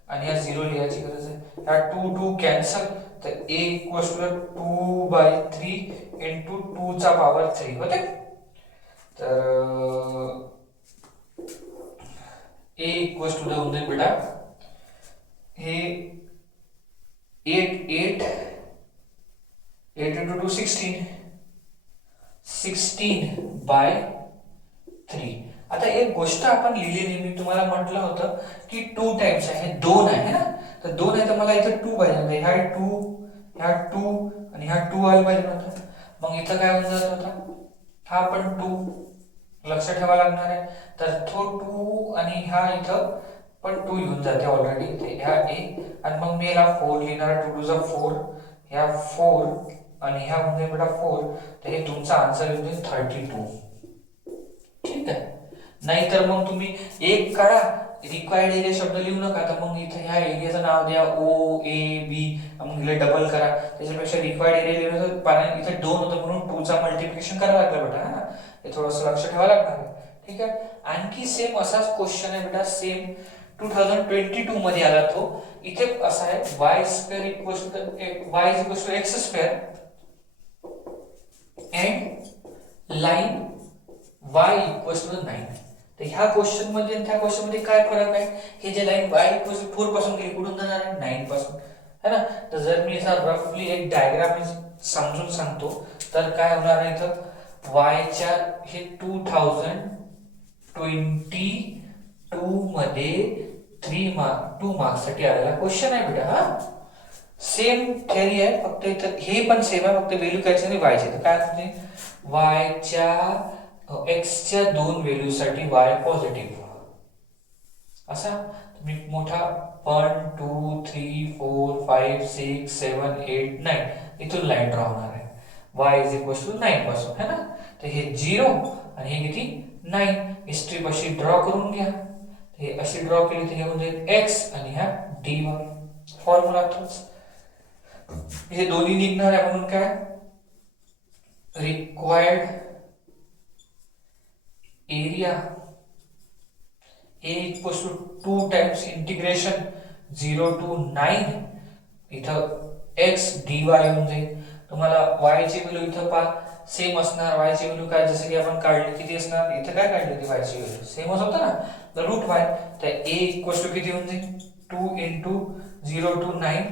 आणि या 0 लिहायची गरज आहे. ह्या 2 कॅन्सल, तर a इक्वल्स टू 2/3 इंटू 2 चा पॉवर 3 होते. तर a इक्वल्स टू होऊन जाईल बेटा हे 8 इंटू 2 16/3. आता एक गोष्ट आपण लिहिलेली, मी तुम्हाला म्हटलं होतं की 2 टाइम्स आहे, 2 आहे ना, तर 2 आहे तर मला इथं 2 पाहिजे, ह्या 2 आणि ह्या 2 आला पाहिजे नव्हता. मग इथं काय होऊन जात होता, हा पण 2 लक्ष ठेवा लागणार आहे. तर तो 2 आणि ह्या इथं पण 2 येऊन जाते ऑलरेडी, ते ह्या a, आणि मग मी याला 4 लिहिणार, 2 टू 4, ह्या 4 आणि ह्या म्हणजे बेटा 4, तर हे तुमचा आन्सर येऊन जाईल 32. ठीक आहे. नाहीतर मग तुम्ही एक काढा, रिक्वायर्ड एरिया शब्द लिहू नका, तर मग इथे ह्या एरियाचं नाव द्या OAB, मग इथे डबल करा. त्याच्यापेक्षा रिक्वायर्ड एरिया लिहिलं तर कारण इथे 2 होतं म्हणून 2 चा मल्टिप्लिकेशन करावं लागलं बेटा. हा, हे थोडंसं लक्ष ठेवावं लागणार आहे. ठीक आहे. आणखी सेम असाच क्वेश्चन आहे बेटा, सेम 2022 मध्ये आला तो. इथे असा आहे y² equals to x² and line y equals to 9. तर ह्या क्वेश्चन मध्ये आणि त्या क्वेश्चन मध्ये काय फरक आहे, हे जे लाईन y इक्वल्स टू 4 पासून गेली कुठून जाणार आहे, 9 पासून, है ना. तर जर मी याचा रफली एक डायग्राम समजून सांगतो, तर काय होणार आहे इथं, y च्या हे 2022 मध्ये 2 मार्क्स साठी आलेला क्वेश्चन आहे बेटा. हा, सेम थेअरी आहे, फक्त इथं हे पण सेम आहे, फक्त व्हॅल्यू काय आणि y चे. तर काय होते, y च्या x च्या 2 व्हॅल्यू साठी y पॉझिटिव्ह असा तुम्ही मोठा 1 2 3 4 5 6 7 8 9 इथून लाईन ड्रॉ होणार आहे y इज इक्वल्स टू 9 पासून, है ना. तर हे 0 आणि हे किती 9, ही स्ट्रीप अशी ड्रॉ करून घ्या. हे अशी ड्रॉ केली तर हे म्हणजे x आणि हा dy फॉर्म्युला तोच. हे दोन्ही निघणार आहे म्हणून काय, required area a equals to 2 times integration 0 to 9 इथं x dy होऊन जाईल. तुम्हाला y ची व्हॅल्यू इथं पहा सेम असणार, y ची व्हॅल्यू काय जसं की आपण काढली किती असणार, इथं काय काढली होती y ची व्हॅल्यू सेमच होतं ना, तर रूट y. तर a इक्वल्स टू किती होऊन जाईल, 2 into 0 to 9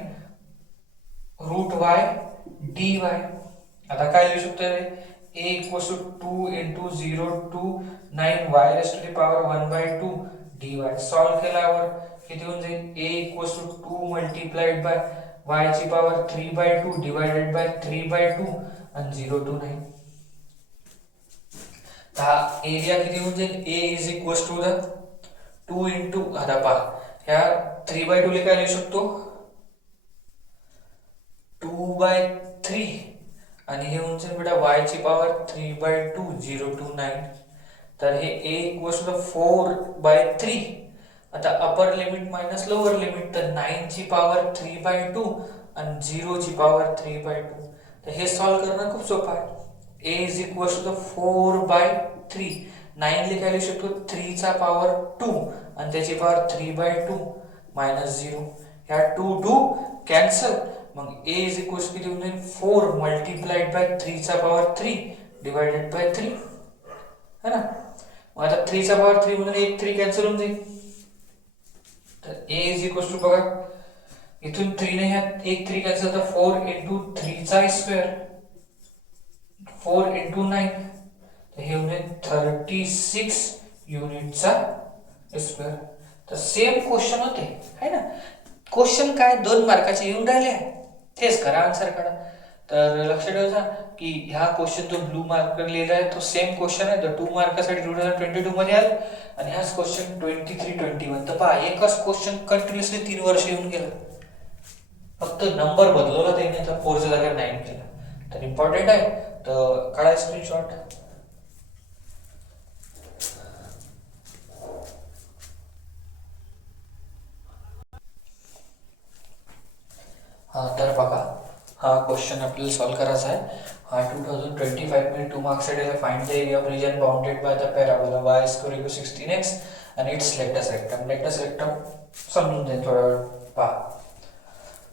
root y dy. आता काय लिहू शकतो रे, a equals to 2 into 0 to 9 y raised to the power 1/2 dy. Solve केल्यावर किती होऊन जाईल, a equals to 2 multiplied by y ची power 3/2 divided by 3/2 and 0 to 9. हा एरिया किती होऊन जाईल, a is equals to the 2 into, आता पहा ह्या 3/2 ले काय लिहू शकतो, 2/3 आणि हे होऊन जाईल बेटा y ची पॉवर 3/2 0 to 9. तर हे a इक्वल्स टू 4/3. आता upper limit minus lower limit, तर 9 ची पॉवर 3/2 आणि 0 ची पॉवर 3/2. तर हे सॉल्व करणं खूप सोपं आहे. a is equals to 4/3. 9 लिहायला लिहू शकतो 3 चा पॉवर 2 आणि त्याची पॉवर 3/2 मायनस 0. ह्या 2 कॅन्सल, मग a इज इक्वल्स किती होऊन जाईल, 4 मल्टिप्लाइड बाय 3 चा पॉवर 3 डिवाइडेड बाय 3, है ना. मग आता 3 चा पॉवर 3 म्हणून 1 3 कॅन्सल होऊन जाईल. तर a इज इक्वल्स टू बघा इथून 3 ने ह्या 1 3 कॅन्सल, तर 4 इंटू 3 चा स्क्वेअर 4 इंटू 9, तर हे होऊन जाईल 36 युनिटचा स्क्वेअर. तर सेम क्वेश्चन होते, है ना. क्वेश्चन काय 2 मार्काचे येऊन राहिले, तेच करा आन्सर काढा. तर लक्ष ठेवा की ह्या क्वेश्चन जो ब्लू मार्कर लिहिला आहे तो सेम क्वेश्चन आहे, तर 2 मार्कासाठी 2022 मध्ये आला आणि हाच क्वेश्चन 23-21. तर पहा एकच क्वेश्चन कंटिन्युअसली 3 वर्ष येऊन गेलं, फक्त नंबर बदलवला त्याने, तर 4 च्या जागेवर 9 केला. तर इम्पॉर्टंट आहे, तर काढा स्क्रीनशॉट. हा तर बघा हा क्वेश्चन आपल्याला सॉल्व करायचा आहे. हा 2025 मध्ये 2 मार्क्स साठी find the area of region bounded by the parabola y = 16x आणि its latus rectum. Latus rectum समजून जाईल थोडा वेळ पहा.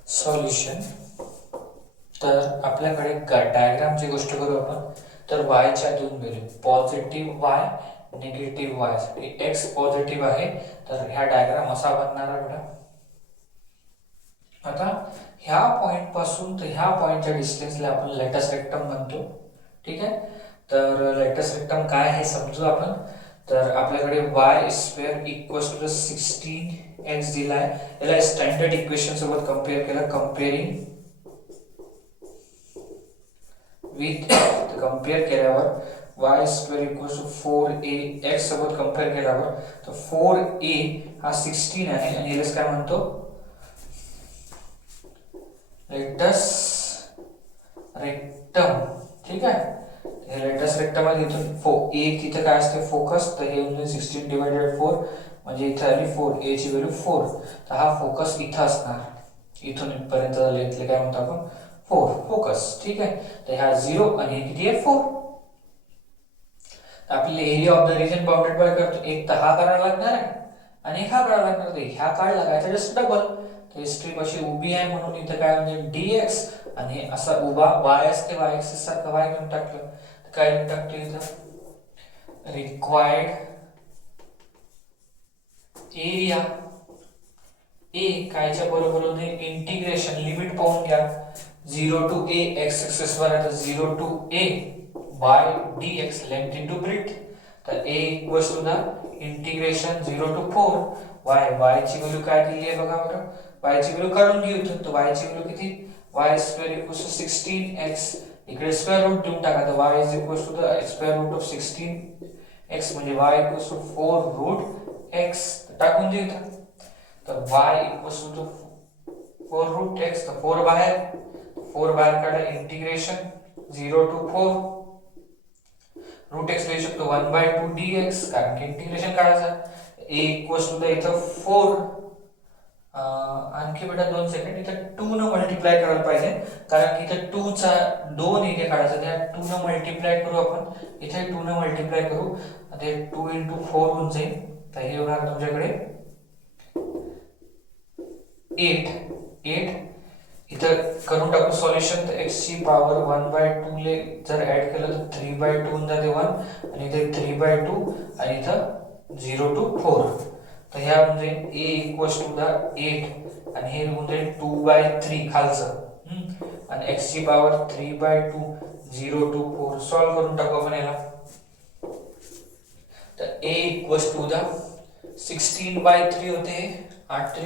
सॉल्युशन. तर आपल्याकडे डायग्रामची गोष्ट करू आपण. तर वायच्या दोन value, positive Y, negative Y साठी एक्स पॉझिटिव्ह आहे, तर ह्या डायग्राम असा बनणार आहे बेटा. आता ह्या पॉइंट पासून तर ह्या पॉइंटच्या डिस्टन्सला आपण लेटस रेक्टम म्हणतो. ठीक आहे. तर लेटस रेक्टम काय आहे समजू आपण. तर आपल्याकडे y square equals to 16x दिलाय. याला स्टँडर्ड इक्वेशन सोबत कंपेअर केलं. कंपेअरिंग विथ कंपेअर केल्यावर y square equals to 4a x सोबत कंपेअर केल्यावर तर 4a हा 16 आहे आणि याला काय म्हणतो, लेटस रेक्टम. ठीक आहे. हे लेटस रेक्टम मध्ये इथून ए तिथे काय असते फोकस, तर हे म्हणजे 16 डिवायडेड 4 म्हणजे इथे आली 4, ए ची व्हॅल्यू 4. तर हा फोकस इथं असणार. इथून इथपर्यंत लेंथला काय म्हणतो आपण 4 फोकस. ठीक आहे. तर ह्या 0 आणि हे किती आहे 4. आपल्याला area of the region bounded bye करतो. एक तर हा करायला लागणार आहे आणि हा करायला लागणार आहे. ह्या काढला काय तर जस्ट डबल. तर स्ट्रीप अशी उभी आहे म्हणून इथं काय म्हणजे dx आणि असा उभा y असते, y एक्सिस सारखं y घेऊन टाकलं. तर काय घेऊन टाकतो इथं रिक्वायर्ड एरिया ए कायच्या बरोबर होते इंटिग्रेशन. लिमिट पाहून घ्या. 0 टू a x एक्सिस वर आहे तर 0 to a by dx length into breadth. तर a equals to the integration 0 to 4 y ची व्हॅल्यू काय दिली आहे बघा बरं. y ची व्हॅल्यू काढून घेऊ. तर y ची व्हॅल्यू किती, y square equals to 16x. इकडे स्क्वेअर रूट देऊन टाका. तर y is equals to the square root of 16x म्हणजे y equals to 4 root x टाकून देऊ. तर y equals to 4 root x. तर 4 बाहेर काढा. इंटिग्रेशन 0 टू 4 रूट x लिहू शकतो 1/2 dx कारण की इंटिग्रेशन काढायचं. a इक्वल्स टू द इथं 4 आणखी बेटा 2 सेकंड. इथं 2 न मल्टिप्लाय करायला पाहिजे कारण की इथं 2 चा 2 एरिया काढायचा. त्या 2 न मल्टिप्लाय करू आपण. इथे 2 न मल्टिप्लाय करू. ते 2 × 4 होऊन जाईल. तर हे होणार तुमच्याकडे 8 इथं करून टाकू सॉल्युशन. तर x ची पॉवर 1/2 ले जर ऍड केलं तर 3/2 होऊन जाते 1 आणि इथे 3/2 आणि इथं 0 टू 4. तर ह्या म्हणजे a इक्वल्स टू द 8 आणि हे होऊन जाईल 2/3 खालचं आणि x ची पॉवर 3/2 0 टू 4. सॉल्व करून टाकू आपण याला. तर a इक्वल्स टू द 16/3 होते 8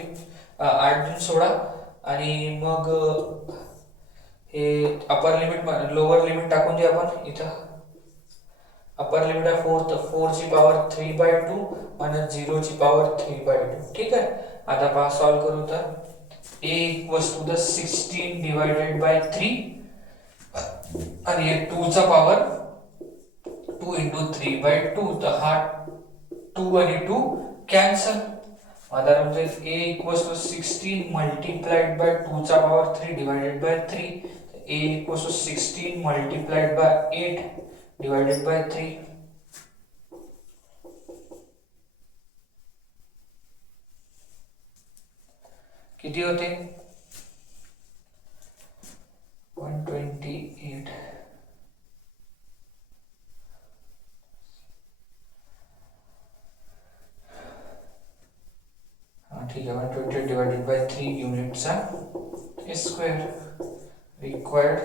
16 आणि मग हे अपर लिमिट लोअर लिमिट टाकून दे आपण. इथं अपर लिमिट आहे 4 तर 4 ची पॉवर 3/2 आणि 0 ची पॉवर 3/2. ठीक आहे. आता पहा सॉल्व करू. तर a equals to the 16 divided by 3 आणि हे 2 चा पॉवर 2 × 3/2. तर हा 2 आणि 2 कॅन्सल. आता म्हणजे a equals to 16 multiplied by 2 चा power 3 divided by 3. a equals to 16 multiplied by 8 divided by 3. किती होते 128. ठीक आहे. 120 डिवायडेड बाय 3 युनिटचा स्क्वेअर. रिक्वायर्ड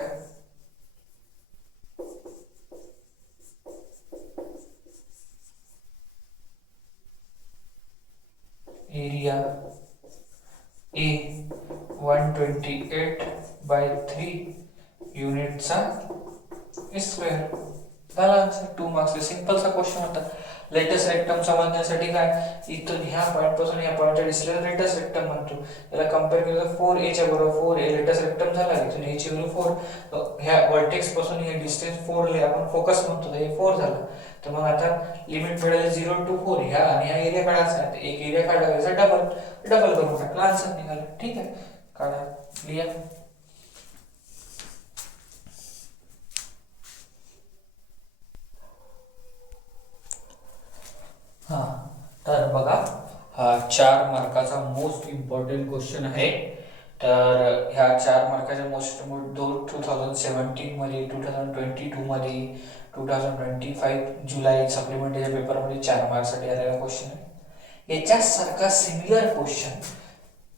एरिया ए 128/3 युनिटचा स्क्वेअर. झाला आन्सर. 2 मार्क्स. सिंपलचा क्वेश्चन होता. लेटेस्ट रेक्टम समजण्यासाठी काय, इथून ह्या पॉईंट पासून या पॉईंटच्या डिस्टन्स लेटेस्ट रेक्टम म्हणतो. याला कंपेअर केलं तर 4a च्या बरोबर 4a लेटेस्ट रेक्टम झाला. इथून a ची व्हॅल्यू 4. ह्या वर्टेक्स पासून हे डिस्टन्स 4 ले आपण फोकस म्हणतो. हे 4 झालं. तर मग आता लिमिट मिळाली 0 टू 4. ह्या आणि हा एरिया काढायचा आहे. एक एरिया काढला याचा डबल करून टाकला. आन्सर निघाला. ठीक आहे. काढा लिहा. तर तर बघा, हा 4 मार्काचा मोस्ट इम्पॉर्टंट क्वेश्चन आहे. तर ह्या 4 मार्काच्या मोस्ट 2017 मध्ये, 2022 मध्ये, 2025 जुलै सप्लिमेंटरीच्या पेपरमध्ये 4 मार्क्ससाठी आलेला क्वेश्चन आहे. याच्यासारखा सिमिलर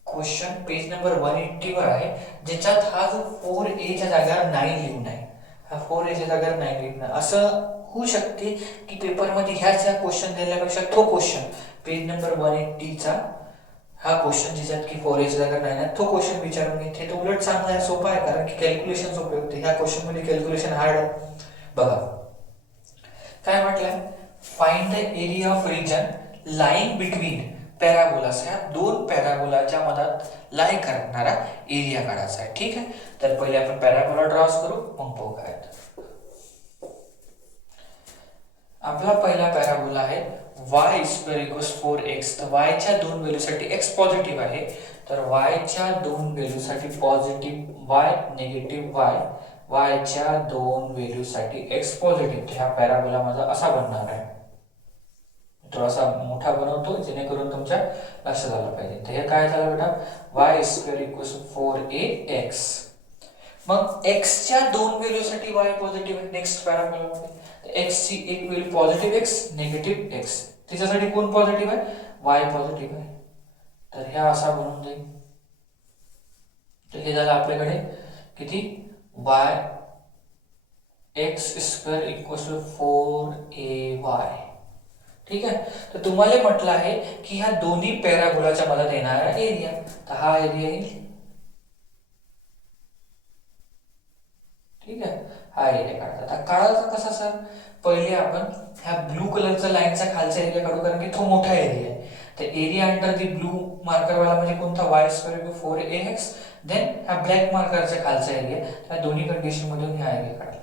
क्वेश्चन पेज नंबर 180 वर आहे, ज्याच्यात हा जो 4A च्या जागेवर 9 लिहून आहे. हा 4A च्या जागेवर 9 लिहून आहे. असं होऊ शकते की पेपरमध्ये ह्याच क्वेश्चन दिल्यापेक्षा तो क्वेश्चन पेज नंबर 180 चा हा क्वेश्चन ज्याच्यात की 4A च्या जागेवर 9 आहे, तो क्वेश्चन विचारून घेते. तो उलट चांगला आहे, सोपा आहे, कारण की कॅल्क्युलेशन सोपे होते. ह्या क्वेश्चन मध्ये कॅल्क्युलेशन हार्ड आहे. बघा काय म्हटलंय, find the area of region lying between parabolas. ह्या 2 पॅराबोलाच्या मधात लाय करणारा एरिया काढायचा आहे. ठीक आहे, तर पहिले आपण पॅराबोला ड्रॉस करू, मग बघू काय. आपला पहिला पॅराबोला आहे y स्क्वेअर इक्वल्स 4x. तर y च्या 2 व्हॅल्यूसाठी x पॉझिटिव्ह आहे, तर y च्या 2 व्हॅल्यूसाठी positive y, negative y, y च्या 2 व्हॅल्यूसाठी x पॉझिटिव्ह. ह्या पॅराबोला माझा असा बनणार आहे. थोडासा मोठा बनवतो जेणेकरून तुमच्या लक्षात आलं पाहिजे. तर हे काय झालं बेटा, y स्क्वेअर इक्वल्स 4ax. मग x च्या 2 व्हॅल्यूसाठी y पॉझिटिव्ह आहे. नेक्स्ट पॅराबोला x ची एक value positive x, negative x. त्याच्यासाठी कोण पॉझिटिव्ह आहे, y पॉझिटिव्ह आहे. तर हे असा बनून जाईल. तर हे झालं आपल्याकडे किती, y x square equals to 4ay. ठीक आहे, तर तुम्हाला म्हटलं आहे की ह्या दोन्ही पॅराबोलाच्या मधात येणारा एरिया, तर हा एरिया येईल. ठीक आहे, हा एरिया काढतात. आता काढायचा कसा सर, पहिले आपण ह्या ब्लू कलरचा लाईनचा खालचा एरिया काढू, कारण की तो मोठा एरिया आहे. तर एरिया अंडर दी ब्लू मार्करवाला म्हणजे कोणता, y square equal 4ax. Then हा ब्लॅक मार्करचा खालचा एरिया. त्या दोन्ही कंडिशन मधून हा एरिया काढला.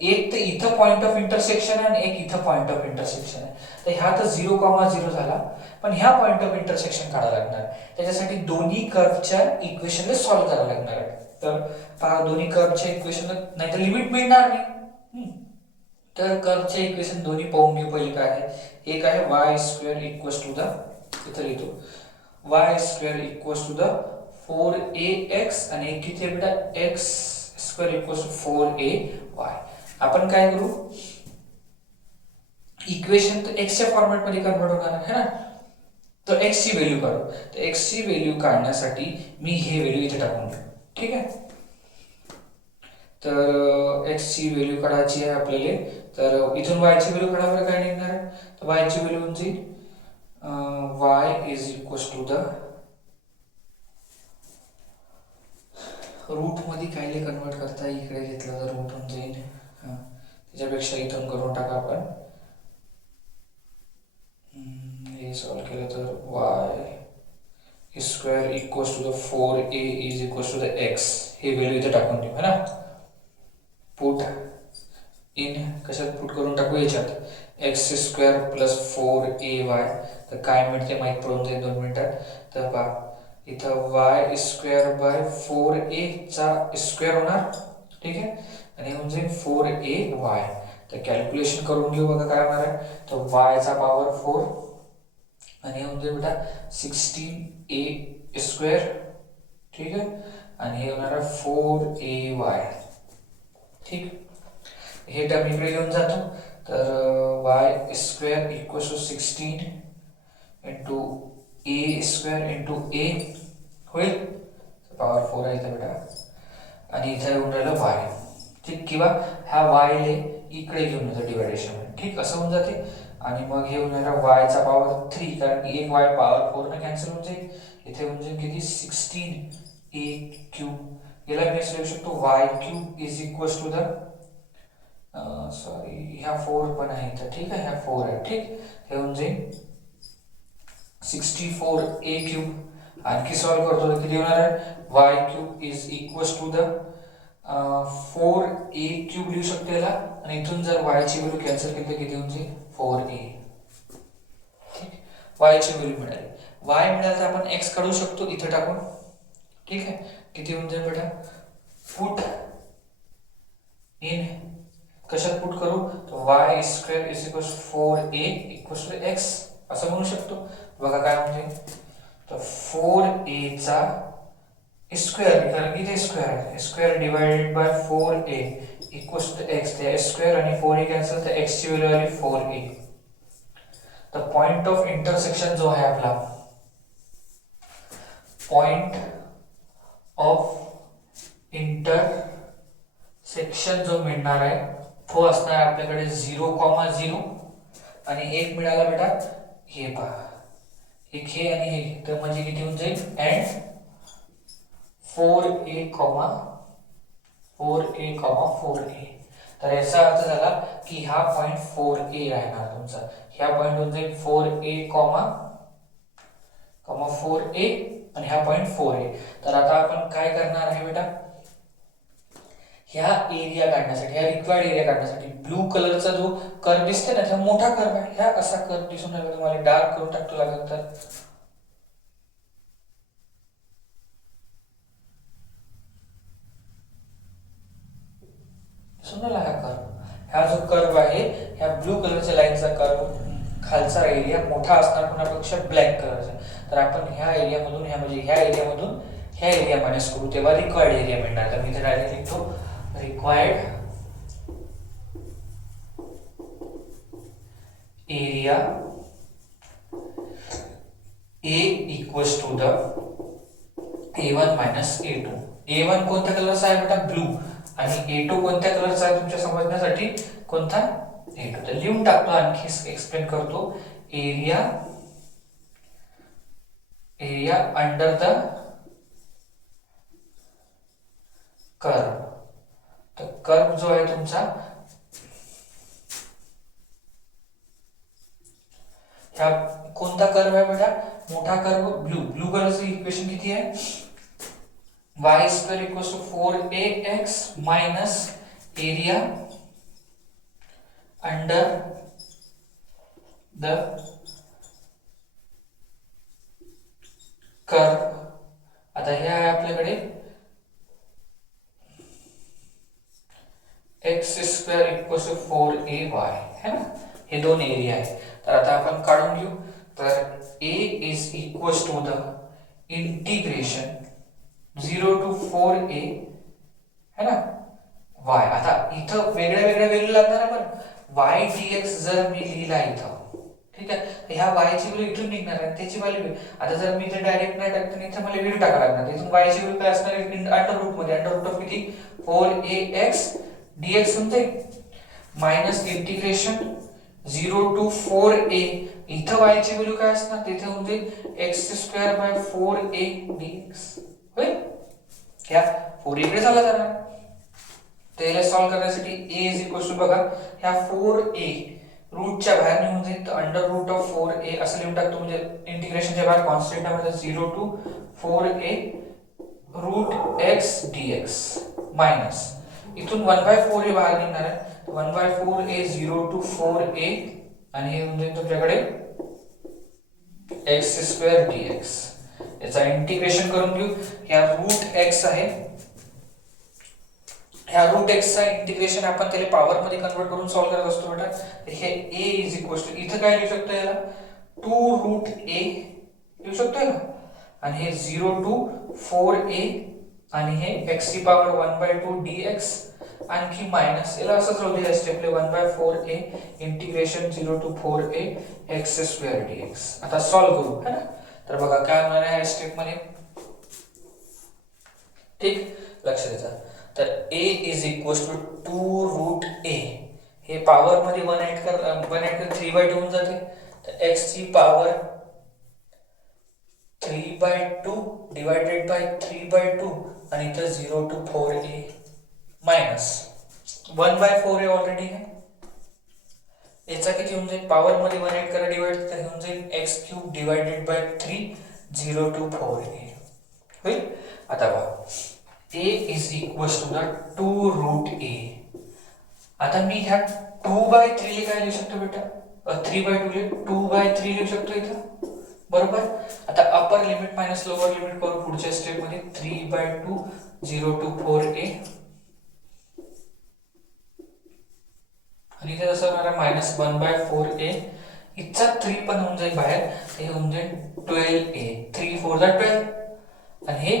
एक तर इथं पॉइंट ऑफ इंटरसेक्शन आहे आणि एक इथं पॉइंट ऑफ इंटरसेक्शन आहे. तर ह्या तर 0,0 झाला, पण ह्या पॉइंट ऑफ इंटरसेक्शन काढायला लागणार. त्याच्यासाठी दोन्ही कर्वच्या इक्वेशनला सॉल्व्ह करायला लागणार आहे. तर पहा, दोन्ही कर्वच्या इक्वेशन नाही तर लिमिट मिळणार नाही. तर कर्वचे इक्वेशन दोन्ही पाहून घेऊ. पहिले काय आहे, एक आहे y square equals to the, इथं लिहितो y square equals to the 4ax आणि एक किती आहे बेटा, x square equals to 4ay. आपण काय करू, इक्वेशन तर x च्या फॉर्मॅट मध्ये कन्वर्ट होणार आहे ना, तर x ची व्हॅल्यू काढू. तर x ची व्हॅल्यू काढण्यासाठी मी हे व्हॅल्यू इथे टाकून देऊ. ठीक आहे, तर x ची व्हॅल्यू काढायची आहे आपल्याला. तर इथून y ची व्हॅल्यू काढायला काय निघणार आहे, तर y ची व्हॅल्यू म्हणजे y is equals to the root मध्ये कायले कन्वर्ट करता, इकडे घेतलं तर रूट होऊन जाईल. त्याच्यापेक्षा इथून करून टाका आपण. हे सॉल्व केलं तर y square equals to the 4a is equals to the x. हे व्हॅल्यू इथे टाकून देऊ है ना. पुट इन, कशात पुट करून टाकू, याच्यात x स्क्वेअर प्लस 4ay. तर काय मिळते माहित पडून जाईल 2 मिनिटात. तर पहा, इथं y स्क्वेअर बाय 4a चा स्क्वेअर होणार. ठीक आहे, आणि म्हणजे 4ay. तर कॅल्क्युलेशन करून घेऊ. बघा काय होणार आहे, तर y चा पॉवर 4 आणि म्हणजे बेटा 16a स्क्वेअर. ठीक आहे, आणि हे होणार आहे 4ay. ठीक, हे टर्म इकडे घेऊन जातो. तर y square equals to 16 into a square into a होईल. पॉवर 4 आहे इथं बेटा, आणि इथं येऊन राहिलं y. ठीक, किंवा ह्या y ले इकडे घेऊन येतो डिवायडेशन. ठीक, असं होऊन जाते. आणि मग हे होऊन राहिलं y चा पॉवर 3, कारण की एक y पॉवर 4 ने कॅन्सल होऊन जाईल. इथे होऊन जाईल किती, 16a क्यूब. याला मी असं लिहू शकतो y cube is equals to the sorry, ह्या 4 पण आहे इथं. ठीक आहे, ह्या 4 आहे. ठीक, हे होऊन जाईल 64a क्यूब. आणखी सॉल्व करतो तर किती होणार आहे, y cube is equals to the 4a cube लिहू शकतो याला. आणि इथून जर y ची व्हॅल्यू कॅन्सल केली तर किती होऊन जाईल, 4a. ठीक, y ची व्हॅल्यू मिळाली. y मिळाली तर आपण x काढू शकतो इथे टाकून. ठीक आहे, किती होऊन जाईल बेटा, पुट इन, कशात पुट करू, तर y square is equals 4a equals to x. असं म्हणू शकतो. बघा काय म्हणजे, तर 4a चा स्क्वेअर, कारण की ते स्क्वेअर आहे, square divided by 4a equals to x. ते स्क्वेअर आणि 4a कॅन्सल, तर x ची व्हॅल्यू आली 4a. तर पॉइंट ऑफ इंटरसेक्शन जो आहे आपला, पॉइंट ऑफ इंटरसेक्शन जो मिळणार आहे तो असणार आहे आपल्याकडे 0,0 आणि एक मिळाला बेटा हे पहा, एक हे आणि हे, तर म्हणजे किती होऊन जाईल, अँड 4a,4a,4a. तर याचा अर्थ झाला की हा पॉइंट 4a आहे ना तुमचा, ह्या पॉइंट होऊन जाईल 4a,4a आणि हा पॉइंट 4a. तर आता आपण काय करणार आहे बेटा, ह्या एरिया काढण्यासाठी, ह्या रिक्वायर्ड एरिया काढण्यासाठी ब्लू कलरचा जो कर्व दिसते ना, हा मोठा कर्व आहे, ह्या असा कर्व दिसून राहिला, तुम्हाला डार्क करून टाकतो लागेल तर सुंदर हा कर्व, हा जो कर्व आहे ह्या ब्लू कलरच्या लाईनचा कर्व, खालचा एरिया मोठा असणार कोणापेक्षा, ब्लॅक कलरचा. तर आपण ह्या एरियामधून, ह्या म्हणजे ह्या एरियामधून ह्या एरिया मायनस करू, तेव्हा रिक्वायर्ड एरिया मिळणार. तर मी इथे डायरेक्ट लिखतो required area A equals to the A1 minus A2. A1 कोणत्या कलरचा आहे बेटा, ब्लू, आणि A2 कोणत्या कलरचा आहे तुमच्या समजण्यासाठी, कोणता, A2. तर लिहून टाकतो, आणखी एक्सप्लेन करतो. Area under the curve. तर कर्व जो आहे तुमचा, ह्या कोणता कर्व आहे बेटा, मोठा कर्व, ब्लू कलरचं इक्वेशन किती आहे, y square equals to 4ax minus area under the curve. आता हे आहे आपल्याकडे x square equals to 4ay है ना, हे दोन एरिया आहे. तर आता आपण काढून घेऊ. तर a is equals to the integration 0 to 4a है ना y. आता इथं वेगळ्या वेगळ्या व्हॅल्यू लागणार आहे बरं. y dx जर मी लिहिला इथं, ठीक आहे, ह्या y ची व्हॅल्यू इथून निघणार आहे, त्याची व्हॅल्यू, आता जर मी इथे डायरेक्ट नाही टाकतो, इथे मला व्हॅल्यू टाकावी लागणार. इथून y ची व्हॅल्यू काय असणार, अंडर रूट मध्ये, अंडर रूट ऑफ किती, 4ax dx होऊन जाईल, मायनस इंटिग्रेशन 0 to 4a, इथं y ची व्हॅल्यू काय असणार, तिथे होऊन जाईल x square bye 4a dx. होईल, ह्या 4 इकडे चालला जाणार. त्याला सॉल्व करण्यासाठी a इज इक्वल्स टू, बघा ह्या 4a रूटच्या बाहेर निघून जाईल, तर अंडर रूट ऑफ 4a असं लिहून टाकतो, म्हणजे इंटिग्रेशनच्या बाहेर कॉन्स्टंट आहे, 0 to 4a root x dx minus इथून 1/4a बाहेर निघणार आहे, 1/4a 0 to 4a आणि हे होऊन जाईल तुमच्याकडे x स्क्वेअर dx. याचा इंटिग्रेशन करून घेऊ. ह्या रूट x आहे, ह्या रूट x चा इंटिग्रेशन आपण त्याला पॉवर मध्ये कन्वर्ट करून सॉल्व करत असतो बेटा. हे a इज इक्वल्स टू, इथं काय लिहू शकतो, याला 2 रूट a लिहू शकतो ना, आणि हे 0 to 4a आणि हे x ची पॉवर 1/2 dx आणखी मायनस, याला असंच राहू दे स्टेपले 1/4a integration 0 to 4a x square dx. आता सॉल्व करू है ना. तर बघा काय होणार आहे या स्टेप मध्ये, ठीक, लक्ष द्या. तर a is equals to 2 root a, हे पॉवर मध्ये 1 ऐड कर 3/2 होऊन जाते, तर x ची पॉवर 3/2 डिवाइडेड बाय 3/2 आणि इथं 0 to 4a minus 1/4a already आहे, याचा किती होऊन जाईल, पॉवर मध्ये 1 ऐड करा डिवाइड, तर होऊन जाईल x³ divided by 3 0 to 4a होईल. आता बघा a is equals to the 2 root a. आता मी ह्या 2/3 काय लिहू शकतो बेटा, 3/2 ले 2/3 लिहू शकतो इथं, बरोबर. आता upper limit minus lower limit करू पुढच्या स्टेप मध्ये, 3/2 0 to 4a आणि इथे जसं होणार मायनस 1/4a इथचा 3 पण होऊन जाईल बाहेर, हे होऊन जाईल 12a, 3 4 जा 12, आणि हे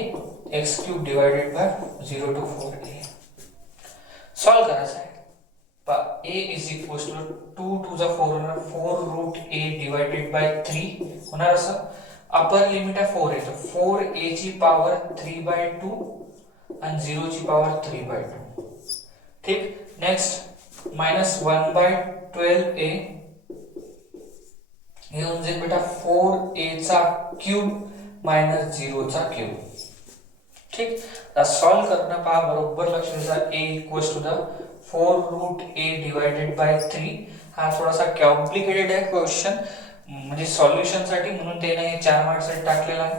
x cube divided by 0 to 4a. Solve करायचं आहे. a is equal to 2 to जा 4 होणार, 4 रूट a डिवायडेड बाय 3 होणार. असं अपर लिमिट आहे 4a, तर 4a ची पॉवर 3/2 आणि 0 ची पॉवर 3/2. ठीक. नेक्स्ट मायनस 1/12a, हे होऊन जाईल बेटा 4a चा क्यूब मायनस 0 चा क्यूब. ठीक. सॉल्व करणं पहा, बरोबर लक्ष द्या. a equals to the 4 root a divided by 3. हा थोडासा कॉम्प्लिकेटेड आहे क्वेश्चन, म्हणजे सॉल्युशन साठी, म्हणून त्याने हे 4 मार्क्स साठी टाकलेला आहे.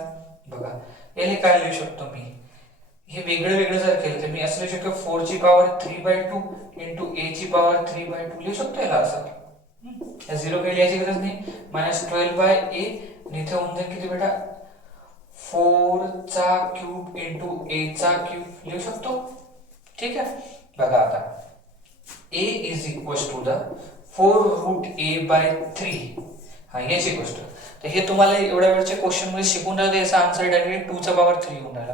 बघा याला काय लिहू शकतो मी, हे वेगळं वेगळं जर केलं तर मी असं लिहू शकतो 4 ची पॉवर 3/2 इंटू a ची पॉवर 3/2 लिहू शकतो याला असं. या 0 काही लिहायची गरज नाही. -12/a, आणि इथे होऊन जाईल किती बेटा 4 चा क्यूब इंटू a चा क्यूब लिहू शकतो. ठीक आहे. बघा आता a is equal to the 4 root a by 3. हा याची गोष्ट, तर हे तुम्हाला एवढ्या वेळच्या क्वेश्चन मध्ये शिकून राहिलं, याचा आन्सर डायरेक्ट 2 चा पॉवर 3 होऊन राहिला.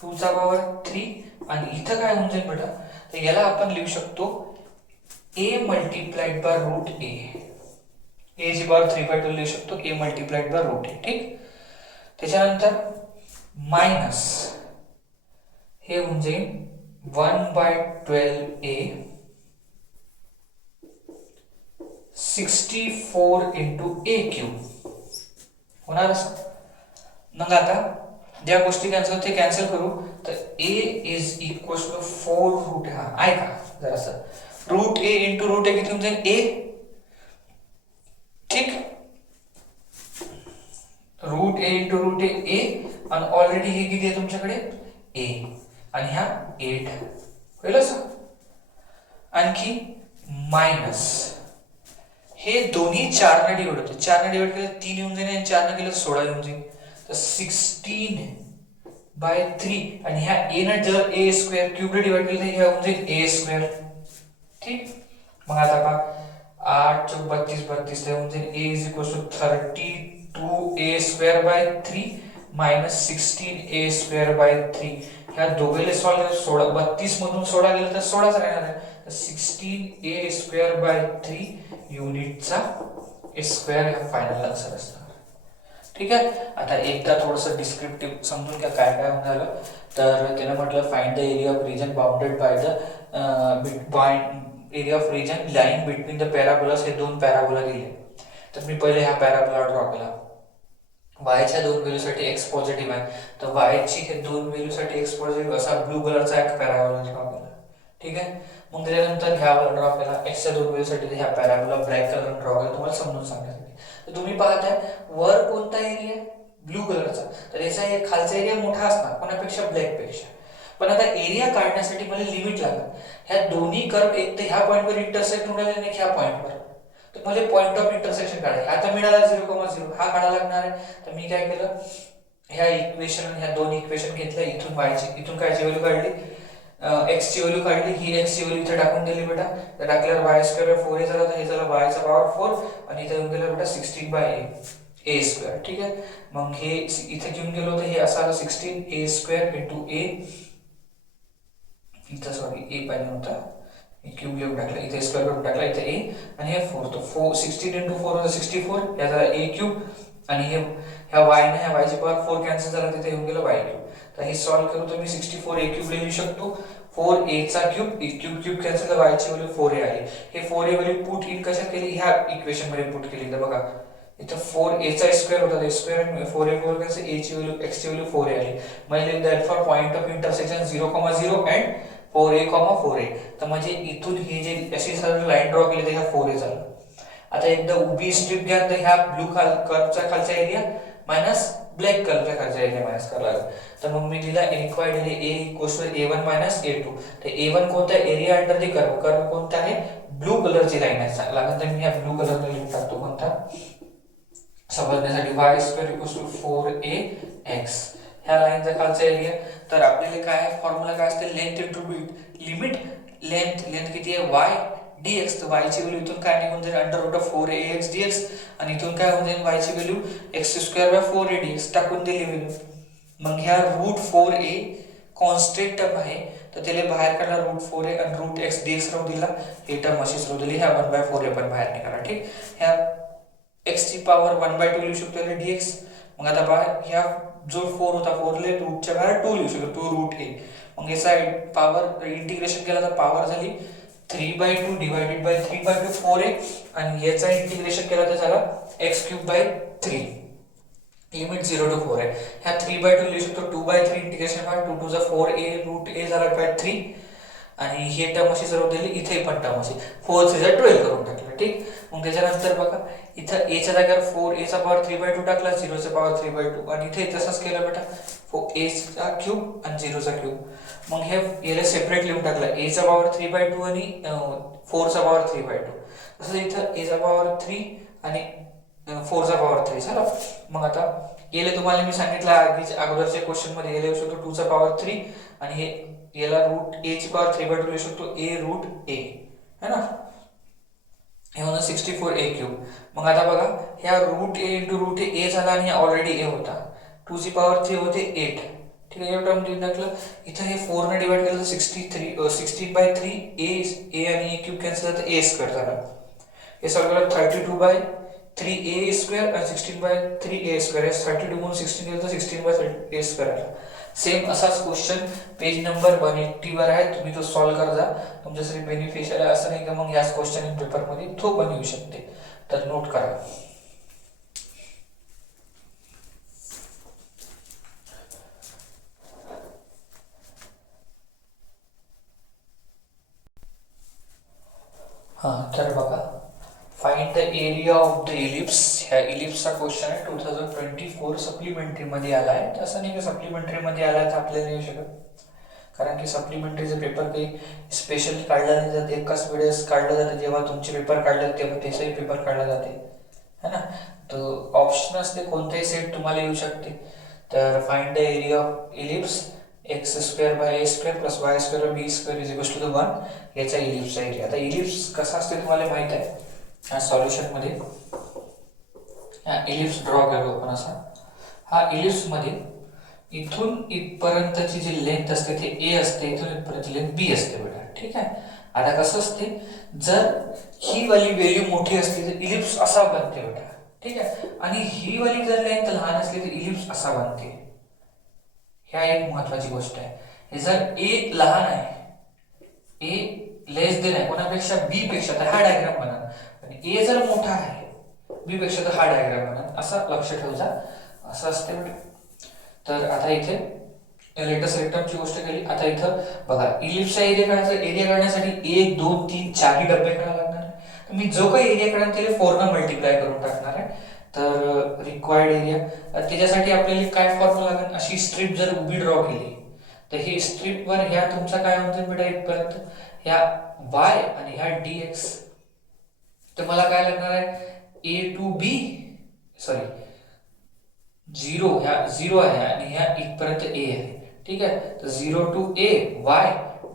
2 चा पॉवर 3, आणि इथं काय होऊन जाईल बेटा, तर याला आपण लिहू शकतो a multiplied by root a. a ची पॉवर 3/2 लिहू शकतो a multiplied by root a. ठीक. त्याच्यानंतर मायनस हे होऊन जाईल 1/12a 64 इंटू a क्यूब होणार असं. मग आता ज्या गोष्टी कॅन्सल ते कॅन्सल करू, तर a is equal to 4 root, हा ऐका जरासं, root a into route a किती होऊन जाईल a. ठीक. Root a into route a, आणि ऑलरेडी हे किती आहे तुमच्याकडे a, आणि ह्या 8 होईल असं. आणखी मायनस हे दोन्ही 4 ने डिवाइड होते, 4 ने डिवाइड केलं 3 येऊन जाईल, आणि 4 ने केलं 16 येऊन जाईल, तर 16/3, आणि ह्या a ने जर a स्क्वेअर क्यूब ने डिवाइड केलं तर हे होऊन जाईल a स्क्वेअर. ठीक. मग आता पहा 8 × 32 32 होऊन जाईल a is equal to 32a square by 3 minus 16a square by 3. ह्या दोघेले सॉल्व केलं, 16 32 मधून 16 गेलं तर 16च राहणार आहे, तर 16a स्क्वेअर बाय 3 युनिटचा स्क्वेअर हा फायनल आन्सर असणार. ठीक आहे. आता एकदा थोडंसं डिस्क्रिप्टिव्ह समजून घ्या काय काय झालं. तर त्यानं म्हटलं find the area of region bounded by the area of region line between the parabolas. हे दोन पॅराबोला दिले, तर मी पहिले हा पॅराबोला ड्रॉ केला. वायच्या 2 व्हॅल्यूसाठी एक्स पॉझिटिव्ह आहे, तर वायची हे 2 व्हॅल्यूसाठी एक्स पॉझिटिव्ह असा ब्लू कलरचा एक पॅराबोला ड्रॉ केला. ठीक आहे. मग त्याच्यानंतर ह्या ड्रॉ केला एक्सच्या 2 व्हॅल्यूसाठी ह्या पॅराबोला ब्लॅक कलर ड्रॉ केला, तुम्हाला समजून सांगण्यासाठी. तर तुम्ही पाहताय वर कोणता एरिया ब्लू कलरचा, तर याचा खालचा एरिया मोठा असणार कोणापेक्षा ब्लॅक पेक्षा. पण आता एरिया काढण्यासाठी मला लिमिट लागत. ह्या दोन्ही कर्व एक तर ह्या पॉइंटवर इंटरसेक्ट होणार आणि ह्या पॉइंटवर, तर मला पॉइंट ऑफ इंटरसेक्शन काढायचं. आता मिळाला 0,0, हा काढायला लागणार आहे. तर मी काय केलं, ह्या इक्वेशन ह्या दोन इक्वेशन घेतल्या, इथून वायची इथून कायची व्हॅल्यू काढली, एक्स ची व्हॅल्यू काढली, ही एक्स ची व्हॅल्यू इथे टाकून दिली बेटा. तर टाकल्यावर वाय स्क्वेअर 4 झाला, तर हे झालं वायचा पॉवर 4, आणि इथे येऊन गेलं बेटा 16/a स्क्वेअर. ठीक आहे. मग हे इथे घेऊन गेलो तर हे असं आलं 16a स्क्वेअर इंटू a, इथं सॉरी a पाहिजे होता, क्यूब घेऊन टाकला, इथे स्क्वेअर करून टाकला, इथे a, आणि हे 4, तर 16 इंटू 4 होतं 64, या झाला a क्यूब, आणि हे ह्या y ने ह्या y ची पॉवर 4 कॅन्सल झाला, तिथे येऊन गेलं y क्यूब. तर हे सॉल्व करू तर मी 64a क्यूब लिहू शकतो, 4a चा क्यूब, क्यूब क्यूब कॅन्सल तर y ची व्हॅल्यू 4a आली. हे 4a व्हॅल्यू पुट इन कशा केली, ह्या इक्वेशन मध्ये पुट केली. तर बघा इथं 4a चा स्क्वेअर होता, तर स्क्वेअर आणि 4a कॅन्सल, a ची व्हॅल्यू x ची व्हॅल्यू 4a आली. म्हणजे therefore point of intersection 0,0 and 4a, तर म्हणजे इथून हे जे अशी सरळ लाईन ड्रॉ केली तर ह्या 4a झालं. आता एकदा उभी स्ट्रिप घ्या, तर ह्या ब्लू कर्वचा खालचा एरिया मायनस ब्लॅक कलरच्या खालचा एरिया मायनस करायला लागला. तर मग मी दिला इक्वायड a equals to a1 minus a2. तर a1 कोणता area under the curve, curve कोणता आहे ब्लू कलरची लाईन आहे. लागेल तर मी ह्या ब्लू कलरला लिहून टाकतो कोणता समजण्यासाठी, y square equals to 4ax ह्या लाईनचा खालचा एरिया. तर आपल्याला काय फॉर्म्युला काय असते, लेंथ इंटू लिमिट, लेंथ किती आहे y dx, तर y ची व्हॅल्यू इथून काय निघून जाईल under root of 4ax dx, आणि इथून काय होऊन जाईल y ची व्हॅल्यू x² / 4a टाकून दिली व्हॅल्यू. मग ह्या रूट 4a कॉन्स्टंट टर्म आहे, तर त्याला बाहेर काढला रूट 4a आणि रूट x dx राहू दिला, ही टर्म अशीच राहू दिली, ह्या 1/4a पण बाहेर निघाला. ठीक, ह्या x ची पॉवर 1/2 लिहू शकतो dx. मग आता पहा, ह्या जो 4 होता 4 ले रूटच्या बाहेर 2 लिहू शकतो, 2 रूट a. मग याचा पॉवर इंटिग्रेशन केला तर पॉवर झाली 3/2 डिवायडेड बाय 3/2 4a, आणि याचा इंटिग्रेशन केला तर झाला x³ 3, लिमिट 0 to 4 आहे. ह्या 3/2 लिहू शकतो, 2/3 integration by 2 to 4a root a झाला बाय 3, आणि हे टर्म अशी सर्व दिली, इथे पण टर्म अशी 4 3 12 करून टाकलं. ठीक, मग त्याच्यानंतर बघा इथं a च्या जागेवर 4a चा पॉवर 3/2 टाकला, 0 चा पॉवर 3/2, आणि इथे तसंच केलं बेटा, 4a चा क्यूब आणि 0 चा क्यूब. मग हे याला सेपरेट लिहून टाकलं, a चा पॉवर 3/2 आणि 4 चा पॉवर 3/2. तसंच इथं a चा पॉवर 3 आणि 4 चा पॉवर 3 झाला. मग आता याला तुम्हाला मी सांगितलं अगोदरच्या क्वेश्चन मध्ये याला लिहू शकतो 2 चा पॉवर 3, आणि हे याला रूट a ची पॉवर 3/2 लिहू शकतो, a रूट a है ना, हे होणार 64a³. मग आता बघा, ह्या root a into route a झाला, आणि ऑलरेडी a होता, 2 ची पॉवर 3 होते 8. ठीक आहे, एवढं लिहून टाकलं. इथं हे 4 ने डिवाइड केलं तर 16/3 a आणि a³ कॅन्सल झालं तर a² झाला. हे सॉल्व्ह केलं 32/3a² आणि 16/3a², 32 म्हणून 16 केलं तर 16/3a² आला. सेम असाच क्वेश्चन पेज नंबर 180 वर आहे, तुम्ही तो सॉल्व्ह कर जा, तुमच्यासाठी बेनिफिशियल आहे. असं नाही का मग याच क्वेश्चन पेपर मध्ये तो पण येऊ शकते, तर नोट करा. तर बघा, find the area of the ellipse. ह्या इलिप्सचा क्वेश्चन आहे, 2024 सप्लिमेंटरी मध्ये आला आहे. असं नाही की सप्लिमेंटरी मध्ये आला तर आपल्याला येऊ शकत, कारण की सप्लिमेंटरीचे पेपर काही स्पेशल काढला नाही जाते, एकाच वेळेस काढलं जाते. जेव्हा तुमचे पेपर काढले तेव्हा त्याचाही पेपर काढला जाते, है ना. तर ऑप्शन असते, कोणतेही सेट तुम्हाला येऊ शकते. तर find the area of ellipse x² / a² + y² / b² = 1, याचा इलिप्सचा एरिया. आता इलिप्स कसा असते तुम्हाला माहित आहे. या सॉल्युशन मध्ये हा इलिप्स ड्रॉ करू आपण असा. हा इलिप्स मध्ये इथून इथपर्यंतची जी लेंथ असते ते a असते, इथून इथपर्यंत लेंथ b असते बेटा. ठीक आहे, आता कसं असते, जर ही वाली व्हॅल्यू मोठी असली तर इलिप्स असा बनते बेटा. ठीक आहे, आणि ही वाली जर लेंथ लहान असली तर इलिप्स असा बनते. ह्या एक महत्वाची गोष्ट आहे. जर a लहान आहे, a लेस देन आहे कोणापेक्षा, b पेक्षा, तर हा डायग्राम बना, आणि a जर मोठा आहे b पेक्षा तर हा डायग्राम बना, असं लक्ष ठेवजा. असं असते बेटा. तर आता इथे लेटेस्ट रेक्टमची गोष्ट केली. आता इथं बघा, इलिप्सचा एरिया काढायचा, एरिया काढण्यासाठी 1 2 3 4 डबे काढायला लागणार आहे. तर मी जो काही एरिया काढणार त्याला 4 ने मल्टिप्लाय करून टाकणार आहे. तर रिक्वायर्ड एरिया, त्याच्यासाठी आपल्याला काय फॉर्म्युला लागेल, अशी स्ट्रीप जर उभी ड्रॉ केली तर ही स्ट्रीप वर ह्या तुमचा काय होतं बेटा, इथपर्यंत ह्या y आणि ह्या dx, तर मला काय लागणार आहे, a to b, सॉरी 0, ह्या 0 आहे आणि ह्या इथपर्यंत a आहे. ठीक आहे, तर 0 to a y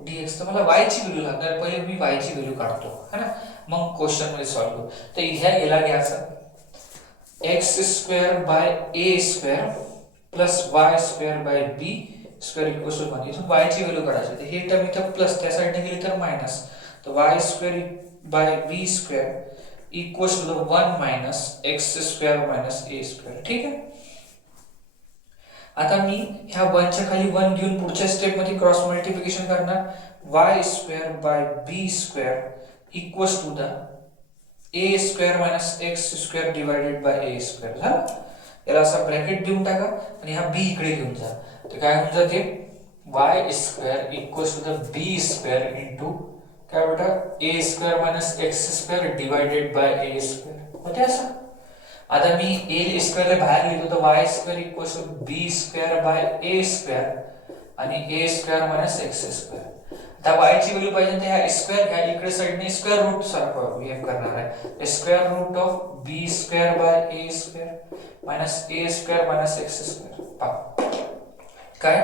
dx, तर मला y ची व्हॅल्यू लागणार. पहिले मी y ची व्हॅल्यू काढतो, है ना, मग क्वेश्चन मध्ये सॉल्व्ह करू. तर ह्या याला घ्यायचं x² / a² + y² / b² = 1. इथून y ची व्हॅल्यू काढायची, तर हे टर्म इथं प्लस, त्या साईडने गेली तर मायनस, तर y² / b² = 1 - x² - a². ठीक आहे, आता मी ह्या 1 च्या खाली 1 घेऊन पुढच्या स्टेप मध्ये क्रॉस मल्टिप्लिकेशन करणार. y² / b² = a² - x² divided by a². झालं, याला असा ब्रॅकेट देऊन टाका आणि हा b इकडे घेऊन जा. तर काय होऊन जाते, y² = b² काय बेटा, a² - x² divided by a². होते असं. आता मी a² ला बाहेर लिहितो, तर y² = b² बाय a² आणि a² - x². आता y ची व्हॅल्यू पाहिजे तर ह्या स्क्वेअर, ह्या इकडे साइडने स्क्वेअर रूट सारखं बिहेव करणार आहे. Square root of b² by a² minus a² - x². काय,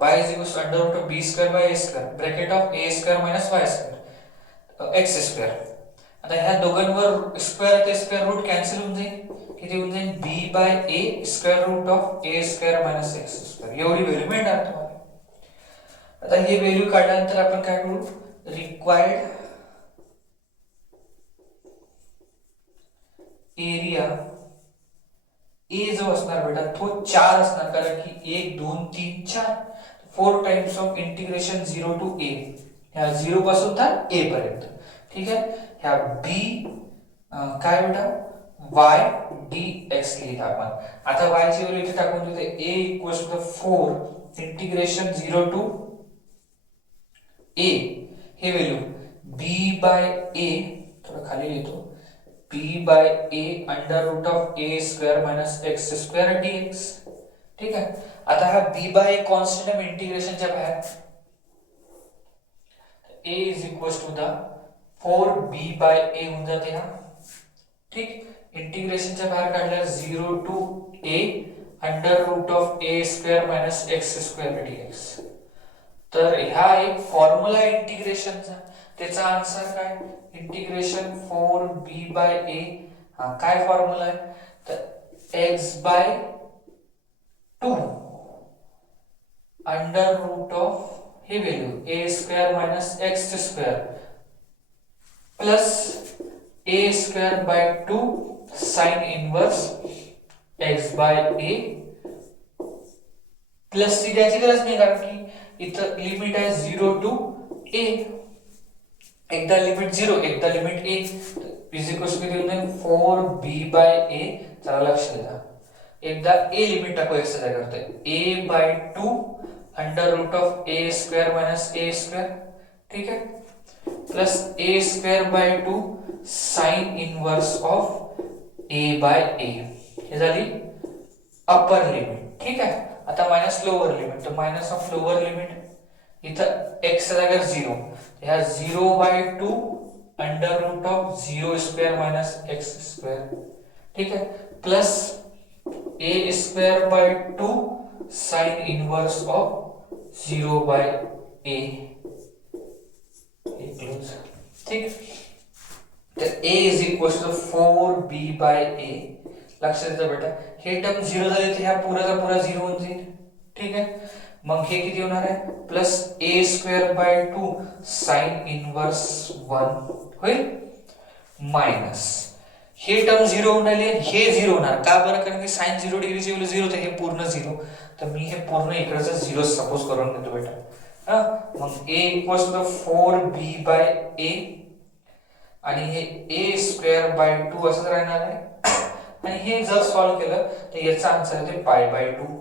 y = under root of b² by a² bracket of a² - y². X square. आता ह्या दोघांवर स्क्वेअर ते स्क्वेअर रूट कॅन्सल होऊन जाईल. किती होऊन जाईल? B by A square root of A square minus x square एवढी व्हॅल्यू मिळणार तुम्हाला. आता ही व्हॅल्यू काढल्यानंतर आपण काय करू? रिक्वायर्ड एरिया ए जो असणार बेटा तो 4 असणार, कारण की 1 2 3 4 4 टाइम्स ऑफ इंटिग्रेशन 0 टू ए. ह्या 0 पासून तर ए पर्यंत. ठीक आहे. ह्या बी काय बेटा y dx लिहिला आपण. आता y ची व्हॅल्यू इथे टाकून देते. a equals to 4 integration 0 to a. हे व्हॅल्यू b बाय a थोडं खाली लिहितो. b by a under root of a square minus x square dx. ठीक आहे. आता हा b by a constant of इंटिग्रेशनच्या बाहेर a is equals to the 4b by a होऊन जाते हा. ठीक. इंटिग्रेशनच्या बाहेर काढल्यास 0 to a under root of a square minus x square dx. तर ह्या एक फॉर्म्युला आहे इंटिग्रेशनचा. त्याचा आन्सर काय? Integration 4b by a. हा काय फॉर्म्युला आहे? तर x by 2 under root of ही value a square minus x square plus a square by 2 sine inverse x by a plus ची द्यायची गरज नाही, कारण की इथं लिमिट आहे 0 टू a. एकदा लिमिट 0 एकदा limit a is equals to किती होईल? 4b by a. चला लक्ष द्या. एकदा a लिमिट टाकू x च्या जागेवर. a by 2 under root of a square minus a square. ठीक आहे. Plus a square by 2 sine inverse of a by a. हे झाली अपर लिमिट. ठीक आहे. आता मायनस लोअर लिमिट. तर मायनस ऑफ लोअर लिमिट इथं x च्या जागेवर 0. ह्या 0 by 2 under root of 0 square minus x square. ठीक आहे. Plus a square by 2 sine inverse of 0 bye a. ठीक. तर a is equals to 4b by a. लक्षात द्या बेटा. हे टर्म 0 झाले तर ह्या पुराचा पुरा 0 होऊन जाईल. ठीक आहे. मग हे किती होणार आहे? Plus a square by 2 sine inverse 1 होईल मायनस हे टर्म 0 होऊन राहिले. हे 0 होणार का बरं? कारण की साइन 0 डिग्रीची व्हॅल्यू 0 तर हे पूर्ण 0. तर मी हे पूर्ण इकडचं 0 सपोज करून घेतो बेटा. हा मग a equals to 4b by a आणि हे a स्क्वेअर बाय 2 असंच राहणार आहे. आणि हे जर सॉल्व केलं तर याचा आन्सर येते पाय बाय 2.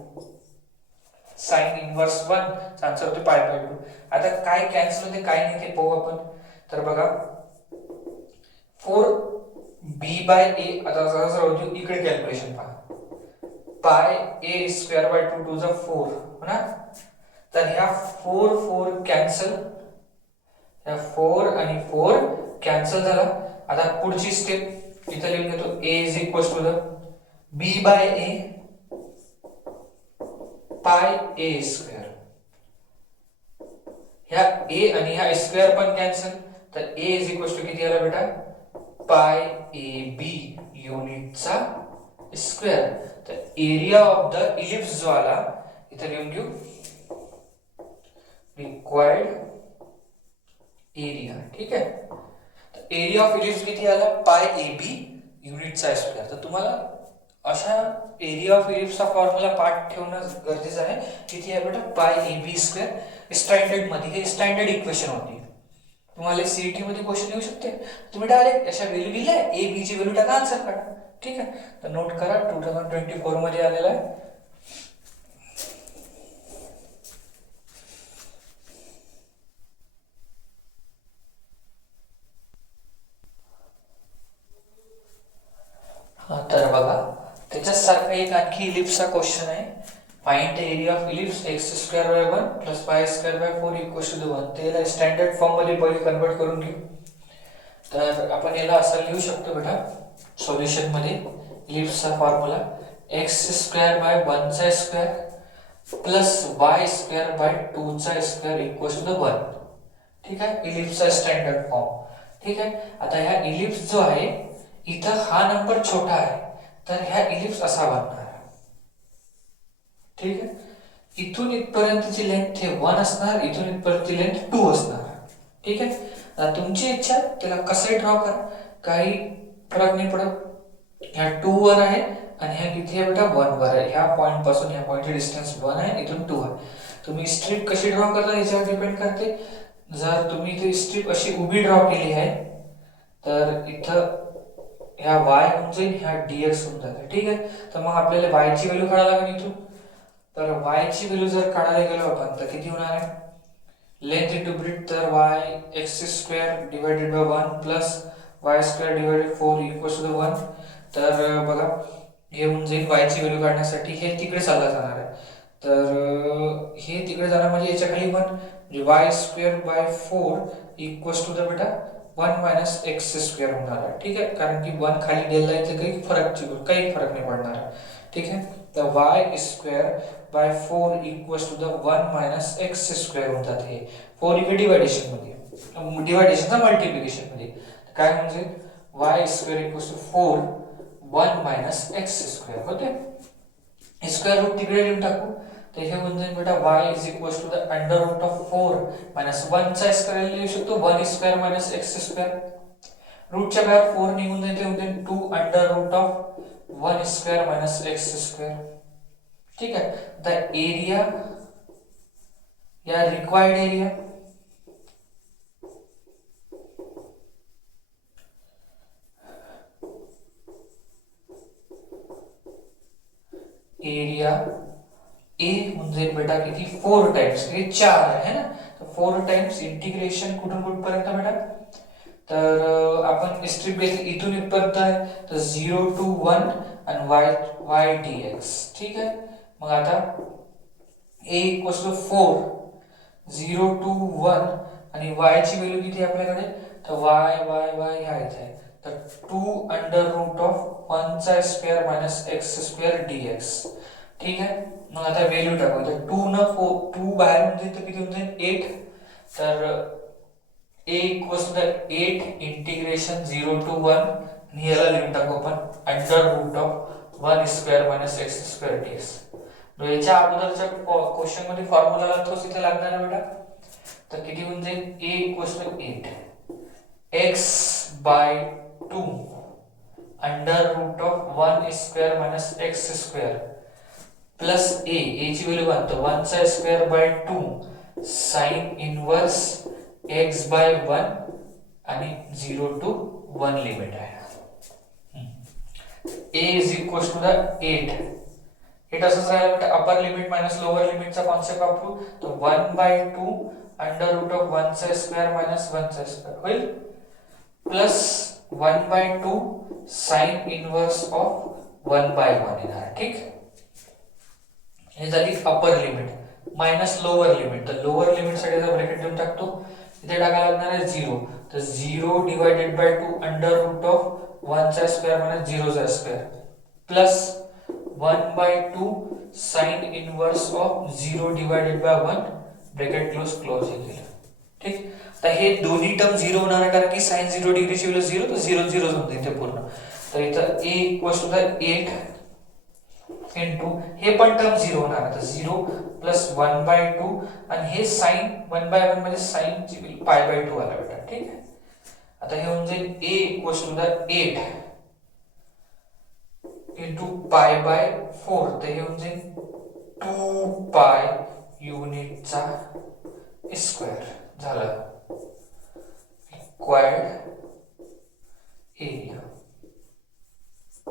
साइन इनवर्स 1 चा आन्सर होते पाय बाय 2. आता काय कॅन्सल होते काय नाही ते पाहू आपण. तर बघा 4b बाय a. आता जरा इकडे कॅल्क्युलेशन पहा. पाय a स्क्वेअर बाय 2 टू ज 4 हो ना. तर ह्या 4 4 कॅन्सल. ह्या 4 आणि 4 कॅन्सल झाला. आता पुढची स्टेप इथं लिहून घेतो. a is equals to the b by a pi a square. ह्या a आणि ह्या स्क्वेअर पण कॅन्सल. तर a इज इक्वल्स टू किती आला बेटा? पाय ab युनिटचा स्क्वेअर. तर एरिया ऑफ द इलिप्स जो आला इथं लिहून घेऊ. Required area. ठीक आहे. तर एरिया ऑफ इलिप्स किती आला? पाय ab युनिटचा स्क्वेअर. तर तुम्हाला अशा एरिया ऑफ इलिप्सचा फॉर्म्युला पाठ ठेवणं गरजेचं आहे. किती आहे बेटा? पाय ab स्क्वेअर. स्टँडर्ड मध्ये हे स्टँडर्ड इक्वेशन होती. तुम्हाला सीईटी मध्ये क्वेश्चन येऊ शकते. तुम्ही डायरेक्ट अशा व्हॅल्यू दिल्या ए बी ची व्हॅल्यू टाका आन्सर काढा. ठीक आहे. तर नोट करा 2024 मध्ये आलेला आहे. तर बघा त्याच्यासारखा एक आणखी इलिप्सचा क्वेश्चन आहे. Find the area of ellipse x square by 1 plus y square by 4 equals to 1. त्याला स्टँडर्ड फॉर्म मध्ये पहिले कन्वर्ट करून घेऊ. तर आपण याला असं लिहू शकतो बेटा सोल्युशन मध्ये. इलिप्सचा फॉर्म्युला x स्क्वेअर बाय 1 चा square plus y square by 2 चा स्क्वेअर इक्वल्स टू 1. ठीक आहे. इलिप्सचा स्टँडर्ड फॉर्म. ठीक आहे. आता ह्या इलिप्स जो आहे इथं हा नंबर छोटा आहे तर ह्या इलिप्स असा बनणार. ठीक आहे. इथून इथपर्यंतची लेंथ हे 1 असणार, इथून इथपर्यंतची लेंथ 2 असणार. ठीक आहे. आता तुमची इच्छा त्याला कसंही ड्रॉ करा, काही फरक नाही पडत. ह्या 2 वर आहे आणि ह्या किती आहे बेटा 1 वर आहे. ह्या पॉइंट पासून ह्या पॉइंटचे डिस्टन्स 1 आहे, इथून 2 आहे. तुम्ही स्ट्रिप कशी ड्रॉ करता याच्यावर डिपेंड करते. जर तुम्ही ती स्ट्रिप अशी उभी ड्रॉ केली आहे तर इथं ह्या y होऊन जाईल, ह्या dx होऊन जाते. ठीक आहे. तर मग आपल्याला y ची व्हॅल्यू काढायला लागेल इथून. तर y ची व्हॅल्यू जर काढायला गेलो आपण तर किती होणार आहे, लेंथ इंटू ब्रेथ, तर y x square divided by 1 plus y square divided 4 equals to 1. तर बघा हे होऊन जाईल y ची व्हॅल्यू काढण्यासाठी हे तिकडे चालला जाणार आहे. तर हे तिकडे जाणार म्हणजे याच्या खाली 1 म्हणजे y square by 4 equals to the बेटा 1 मायनस एक्स स्क्वेअर होणार आहे. ठीक आहे. कारण की 1 खाली गेला आहे तर काही फरक नाही पडणार आहे. ठीक आहे. तर y square by 4 equals to the 1 minus x square होतात. हे 4 इकडे डिवायडेशन मध्ये, डिवायडेशनचा मल्टिप्लिकेशन मध्ये काय म्हणजे y square equals to 4 1 minus x square होते. स्क्वेअर रूट तिकडे लिहून टाकू तर हे होऊन जाईल बेटा y is equals to the under root of 4 minus 1 चा स्क्वेअर लिहू शकतो 1 स्क्वेअर मायनस एक्स स्क्वेअर. रूटच्या बाहेर 4 निघून जाईल ते होऊन जाईल 2 under root of 1 square minus x square. ठीक आहे. द एरिया या रिक्वायर्ड एरिया ए होऊन जाईल बेटा किती 4 टाइम्स, हे 4 आहे ना, तर 4 टाइम्स इंटिग्रेशन कुठून कुठपर्यंत बेटा, तर आपण स्ट्रिप घेतली इथून इथपर्यंत आहे तर 0 to 1 आणि y dx. ठीक आहे. मग आता a इक्वल्स टू 4 0 to 1 आणि y ची व्हॅल्यू किती आहे आपल्याकडे, तर y ह्या इथे आहे तर 2 अंडर रूट ऑफ 1 चा square minus x square dx. ठीक आहे. मग आता व्हॅल्यू टाकू तर 2 न 2 बाहेर म्हणजे तर किती होऊन जाईल 8. तर a equals to the 8 integration 0 to 1 आणि याला लिहून टाकू आपण under root of 1 square minus x square dx. याच्या अगोदरच्या क्वेश्चन मध्ये फॉर्म्युला तोच इथे लागणार आहे बेटा. तर किती होऊन जाईल a equals to 8 x by 2 under root of 1 square minus x square plus a ची व्हॅल्यू बनतो 1 चा square by 2 sine inverse x by 1 आणि 0 to 1 लिमिट आहे. a is equals to the 8 असंच राहिलं बेटा अपर लिमिट मायनस लोअर लिमिटचा concept वापरू तर 1 बाय 2 अंडर रूट ऑफ 1 चा स्क्वेअर मायनस 1 चा स्क्वेअर होईल plus 1 by 2 sine inverse of 1 by 1 येणार. ठीक. हे झाली upper limit minus lower limit. तर लोअर लिमिट साठी ब्रॅकेट देऊन टाकतो. इथे टाकायला लागणार आहे 0 तर 0 divided by 2 under root of 1 चा स्क्वेअर मायनस 0 चा square plus 1 by 2 sine inverse of 0 divided by 1 bracket close हे केलं. ठीक. तर हे दोन्ही टर्म 0 होणार आहे कारण की sin 0 डिग्रीची व्हॅल्यू 0 तर 0 0 होते इथे पूर्ण. तर इथं a equals to the 8 into हे पण टर्म 0 होणार आहे तर 0 प्लस 1 बाय 2 आणि हे sin 1 बाय 1 म्हणजे sin ची व्हॅल्यू पाय बाय 2 आला बेटा. ठीक आहे. आता हे होऊन जाईल a equals to the 8 into pi by 4 तर हे होऊन जाईल 2 पाय युनिटचा स्क्वेअर झालं रिक्वायर्ड एरिया.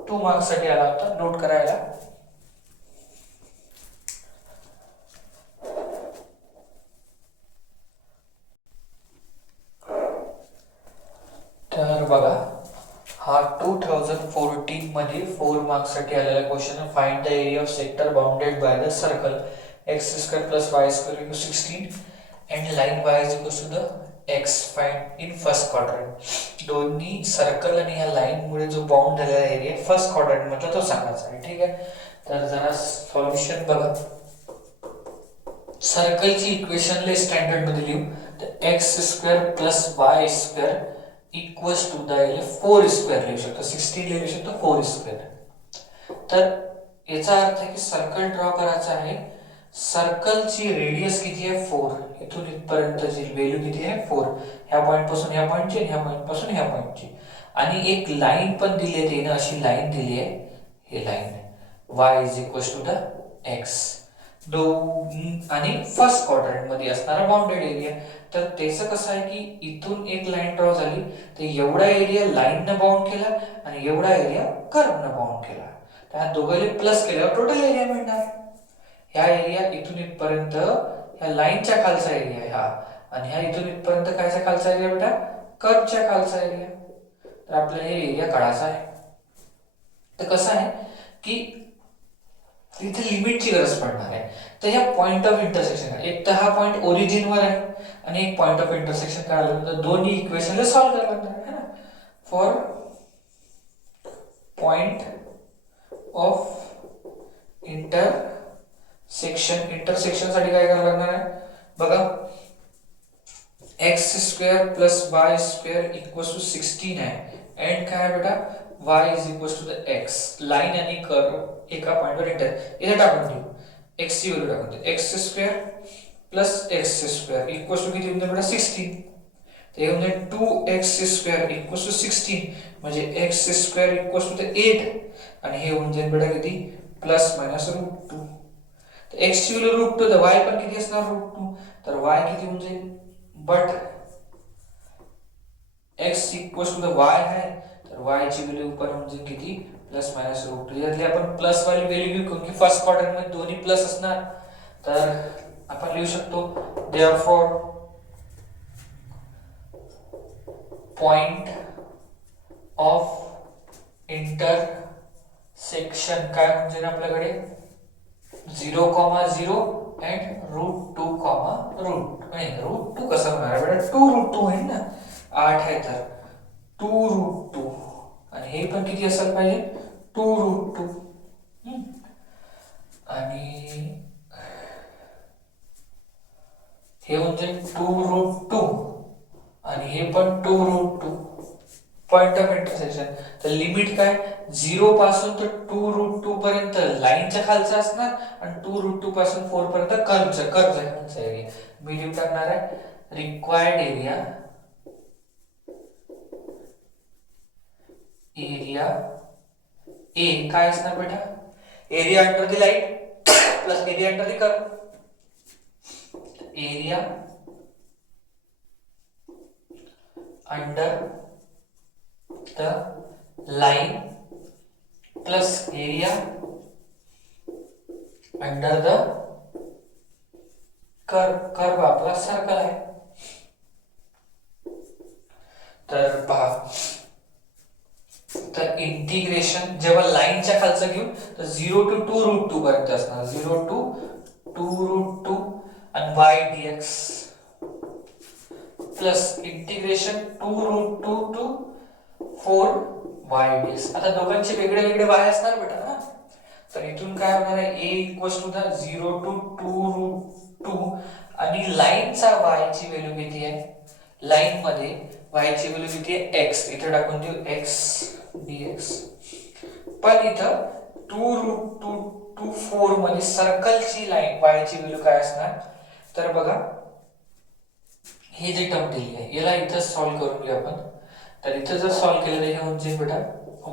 2 मार्क्स साठी आला होता नोट करायला. तर बघा हा 2014 मध्ये 4 मार्क्स साठी आलेला क्वेश्चन आहे. Find the area of sector bounded by the circle x square plus y square equal 16 and line y is equal to the x find in first quadrant. दोन्ही सर्कल आणि ह्या लाईन मुळे जो bound झालेला area first quadrant मध्ये तो सांगायचा आहे. ठीक आहे. तर जरा सॉल्युशन बघा. सर्कलची इक्वेशन ले स्टँडर्ड मध्ये लिहू तर x square plus y square equals to the 4 square लिहू शकतो, 16 लिहू शकतो 4 स्क्वेअर. तर याचा अर्थ आहे की सर्कल ड्रॉ करायचा आहे. सर्कलची रेडियस किती आहे 4, इथून इथपर्यंतची व्हॅल्यू किती आहे 4, ह्या पॉइंट पासून ह्या पॉइंटची, ह्या पॉइंट पासून ह्या पॉइंटची. आणि एक लाईन पण दिली आहे, त्याने अशी लाईन दिली आहे, ही line y is equals to the x. आणि फर्स्ट क्वाड्रंट मध्ये असणारा बाउंडेड एरिया. तर त्याचं कसं आहे की इथून एक लाईन ड्रॉ झाली तर एवढा एरिया लाईननं बाउंड केला आणि एवढा एरिया कर्वनं बाउंड केला. त्या दोघांनी प्लस केल्यावर टोटल एरिया मिळणार. ह्या एरिया इथून इथपर्यंत ह्या लाईनच्या खालचा एरिया आहे हा, आणि ह्या इथून इथपर्यंत कायचा खालचा एरिया बेटा, कर्वच्या खालचा एरिया. तर आपल्याला हे एरिया काढायचा आहे. तर कसं आहे की इथे लिमिटची गरज पडणार आहे. तर ह्या पॉइंट ऑफ इंटरसेक्शन, एक तर हा पॉइंट ओरिजिन वर आहे आणि एक पॉइंट ऑफ इंटरसेक्शन काढलं तर दोन्ही इक्वेशनला सॉल्व्ह करायला लागणार आहे ना. फॉर पॉइंट ऑफ इंटरसेक्शन साठी काय करायला लागणार आहे बघा, x square plus y square equals to 16 आहे. एंड काय आहे बेटा, y is equals to the x. Line आणि कर्व एका पॉइंटवर इंटर, इथे टाकून देऊ, x ची व्हॅल्यू टाकून देऊ, x square plus x square equals to किती होईल बेटा 16. ते येऊन जाईल 2x स्क्वेअर इक्वल्स टू 16, म्हणजे x स्क्वेअर इक्वल्स टू 8, आणि हे होऊन जाईल बेटा किती, प्लस मायनस √2. तर x ची व्हॅल्यू √2, तर y पण किती असणार √2, तर y किती होऊन जाईल, but x equals to the y आहे, तर y ची व्हॅल्यू पण होऊन जाईल किती, प्लस मायनस √2. यातली आपण प्लस वाली व्हॅल्यू घेऊ कारण की फर्स्ट क्वाड्रंट मध्ये दोन्ही प्लस असणार. तर आपण लिहू शकतो देअरफॉर पॉइंट ऑफ इंटरसेक्शन काय म्हणजे आपल्याकडे 0,0 अँड √2, √2 कसं होणार आहे बेटा, 2√2 होईल ना, 8 आहे तर 2√2, आणि हे पण किती असायला पाहिजे 2√2. आणि हे म्हणजे 2√2 आणि हे पण 2√2. पॉइंट ऑफ इंटरसेक्शन, तर लिमिट काय 0 पासून तर 2√2 पर्यंत लाईनच्या खालचा असणार, आणि 2√2 पासून 4 पर्यंत कर्वच्या खालचा एरिया. मी लिहून टाकणार आहे रिक्वायर्ड एरिया ए काय असणार बेटा, area under the line plus area under the curve. Area under the line plus area under the curve आपला सर्कल आहे. तर पहा, तर इंटिग्रेशन जेव्हा लाईनच्या खालचं घेऊ तर 0 to 2√2 पर्यंत असणार, 0 to 2√2 आणि y dx plus integration 2√2 to 4y dx. आता दोघांचे वेगळे वेगळे y असणार बेटा ना, तर इथून काय होणार आहे, a equals to the 0 to 2√2, आणि लाईनचा y ची व्हॅल्यू किती आहे, लाईन मध्ये y ची व्हॅल्यू किती आहे x, इथे टाकून देऊ x dx. पण इथं 2√2 to 4 मध्ये सर्कलची लाईन y ची व्हॅल्यू काय असणार, तर बघा हे जे टर्म दिली आहे याला इथं सॉल्व करून घेऊ आपण. तर इथं जर सॉल्व केलं तर हे होऊन जाईल बेटा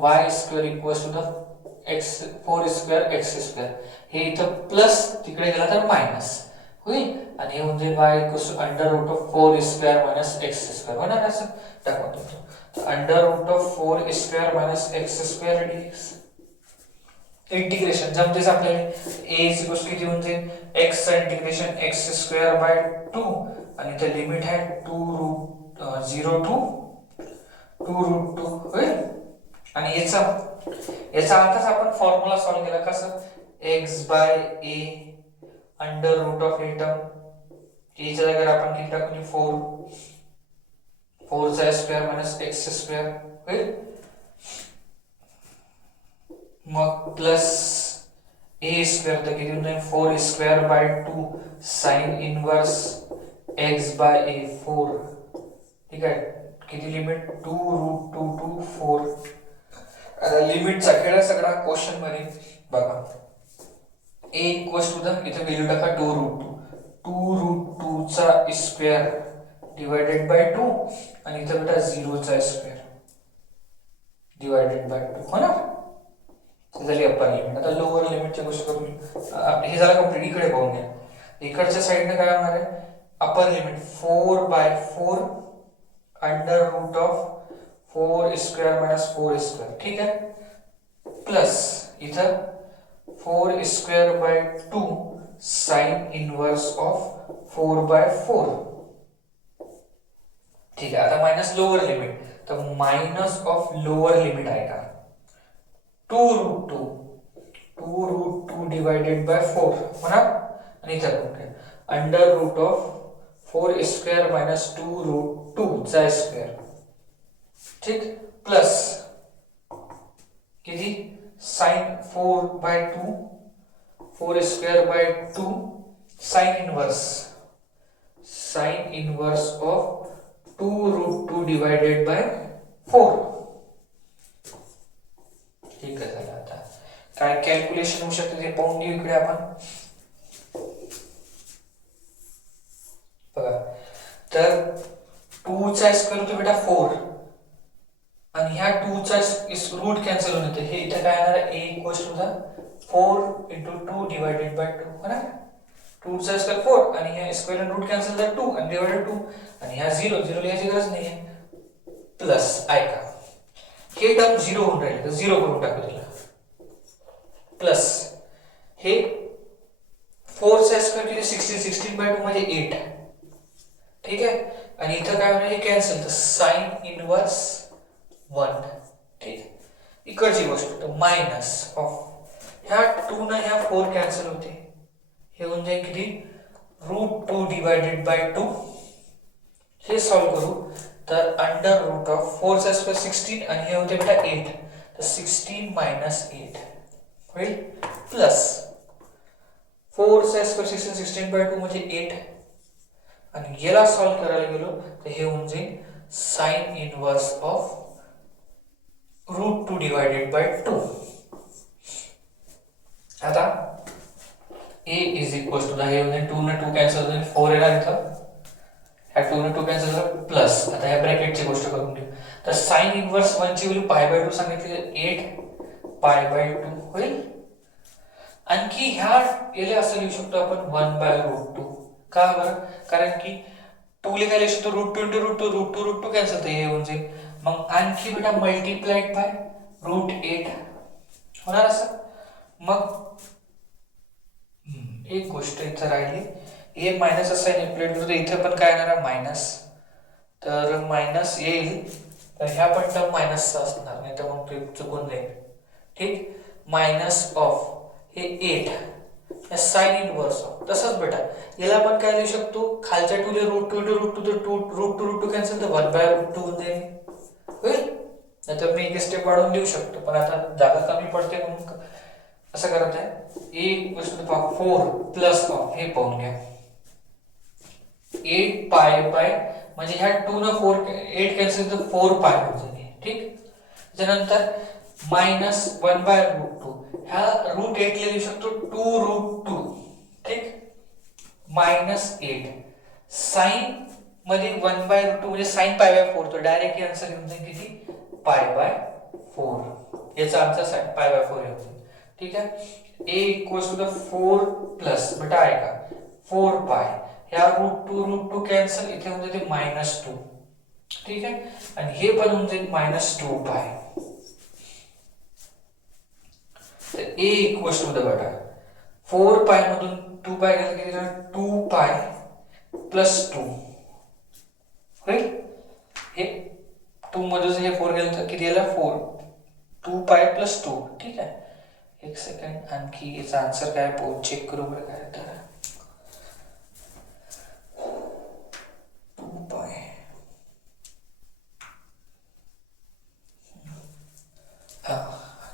y square equals to the x 4 square x square, हे इथं प्लस तिकडे गेला तर मायनस होईल, आणि हे होऊन जाईल y equals to under root of 4 square minus x square होणार असं टाकून देतो. तर under root of 4 square minus x square dx. Integration जमतेच आपल्याला, a इज इक्वल्स टू किती होऊन जाईल x चा इंटिग्रेशन x स्क्वेअर बाय 2, आणि इथे लिमिट आहे 0 to 2√2 होईल. आणि याचा अर्थच आपण फॉर्म्युला सॉल्व केला कसं, x by a under root of a term, a च्या जागी आपण किती टाकू 4 चा स्क्वेअर मायनस x स्क्वेअर होईल, मग प्लस a स्क्वेअर तर किती होईल 4 square by 2 sine inverse x by a 4, ठीक आहे, किती लिमिट 2√2 to 4. आता लिमिटचा खेळ सगळा क्वेश्चन मध्ये बघा. a इक्वल्स टू द इथे व्हॅल्यू टाका 2√2 चा स्क्वेअर डिवायडेड बाय 2 आणि इथे बेटा 0 चा स्क्वेअर डिवायडेड बाय 2 हो ना. झाली अप्पर लिमिट. आता लोअर लिमिटची गोष्ट करू. हे झालं कंप्लीट. इकडे पाहून घ्या. इकडच्या साईडने काय होणार आहे upper limit 4/4 under root of 4 square minus 4 square. ठीक आहे. प्लस इथं 4 square by 2 sine inverse of 4/4. ठीक आहे. आता मायनस लोअर लिमिट तर मायनस ऑफ लोअर लिमिट आहे का 2√2 डिवायडेड बाय 4 हो ना. आणि इथं under root of 4 square minus 2√2 चा स्क्वेअर. ठीक. प्लस किती sine 4/2 4 square by 2 sine inverse of 2√2 divided by 4. ठीक आहे. झालं. आता काय कॅल्क्युलेशन होऊ शकते ते पाहून घेऊ. इकडे आपण बघा. तर 2 चा स्क्वेअर होतो बेटा 4 आणि ह्या 2 चा रूट कॅन्सल होऊन येते. हे इथे काय येणार a equals to the 4 × 2 divided by 2 हो ना. 2 चा स्क्वेअर 4 आणि ह्या स्क्वेअर आणि रूट कॅन्सल तर 2 आणि डिवायडेड 2 आणि ह्या 0 लिहायची गरज नाही आहे. प्लस ऐका हे टर्म 0 होऊन राहिले तर 0 करून टाकू त्याला. प्लस हे 4 चा स्क्वेअर किती 16/2 म्हणजे 8. ठीक आहे. आणि इथं काय होणार हे कॅन्सल तर साइन इनवर्स 1. ठीक. इकडची गोष्ट तर मायनस ऑफ ह्या 2 न ह्या 4 कॅन्सल होते. हे होऊन जाईल किती √2 डिवायडेड बाय 2. हे सॉल्व करू तर अंडर रूट ऑफ 4 चा स्क्वेअर 16 आणि हे होते बेटा 8 तर 16 मायनस 8 होईल. प्लस 4 चा स्क्वेअर 16/2 म्हणजे 8 आणि याला सॉल्व करायला गेलो तर हे होऊन जाईल sine inverse of √2 divided by 2. आता a is equals to the हे होऊन 2 ने 2 कॅन्सल होईल 4 येणार इथं. ह्या 2 ने 2 कॅन्सल झालं. प्लस आता ह्या ब्रॅकेटची गोष्ट करून घेऊ तर साइन इनवर्स 1 ची व्हॅल्यू π/2 सांगितली 8π/2 होईल. आणखी ह्या याला असं लिहू शकतो आपण 1/√2. का बरं कारण की 2 लिहायला शकतो √2 × √2 कॅन्सल तर हे होऊन जाईल. मग आणखी बेटा मल्टिप्लाइड बाय √8 होणार असं. मग एक गोष्ट इथं राहिली ए मायनस असा प्लेट करतो इथे पण काय येणार मायनस तर मायनस येईल तर ह्या पण टर्म मायनसचा असणार नाही तर मग ते चुकून जाईल. ठीक. मायनस ऑफ हे 8 साइन इनवर्स ऑफ तसंच बेटा याला पण काय लिहू शकतो खालच्या 2 ले √2 तर √2 कॅन्सल तर 1/√2 होऊन जाईल होईल. नाहीतर मी एक स्टेप वाढवून लिहू शकतो पण आता जागा कमी पडते म्हणून असं करत आहे. एक गोष्ट 4 प्लस ऑफ हे पाहून घ्या 8π म्हणजे ह्या 2 न 4 8 कॅन्सल तर 4π होईल. ठीक. त्यानंतर मायनस 1/√2 ह्या √8 लिहू शकतो 2√2. ठीक. मायनस 8 साइन मध्ये 1/√2 म्हणजे साइन π/4 तो डायरेक्ट आन्सर येऊन जाईल किती π/4. याचा आन्सर साइन π/4 येऊन जाईल. ठीक आहे. a equals to the 4 plus बेटा आहे का 4π ह्या √2 कॅन्सल इथे होऊन जाते -2. ठीक आहे. आणि हे पण होऊन जाईल -2π. तर a इक्वल्स टू द बेटा 4π मधून 2π गेलं किती झालं 2π प्लस 2 होईल. हे 2 मधून हे 4 गेलं तर किती आलं 4 2π प्लस 2. ठीक आहे. एक सेकंड आणखी याचा आन्सर काय चेक करू बरं काय तर 2π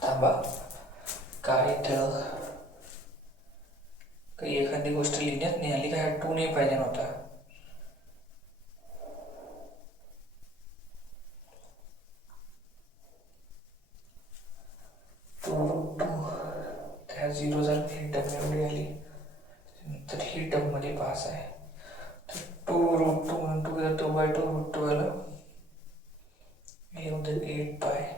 थांबा काय तर काही एखादी गोष्ट लिहिण्यात नाही आली काय 2 नाही पाहिजे नव्हता. इथं 2/2 रूट 2 आलं, हे होतं 8/2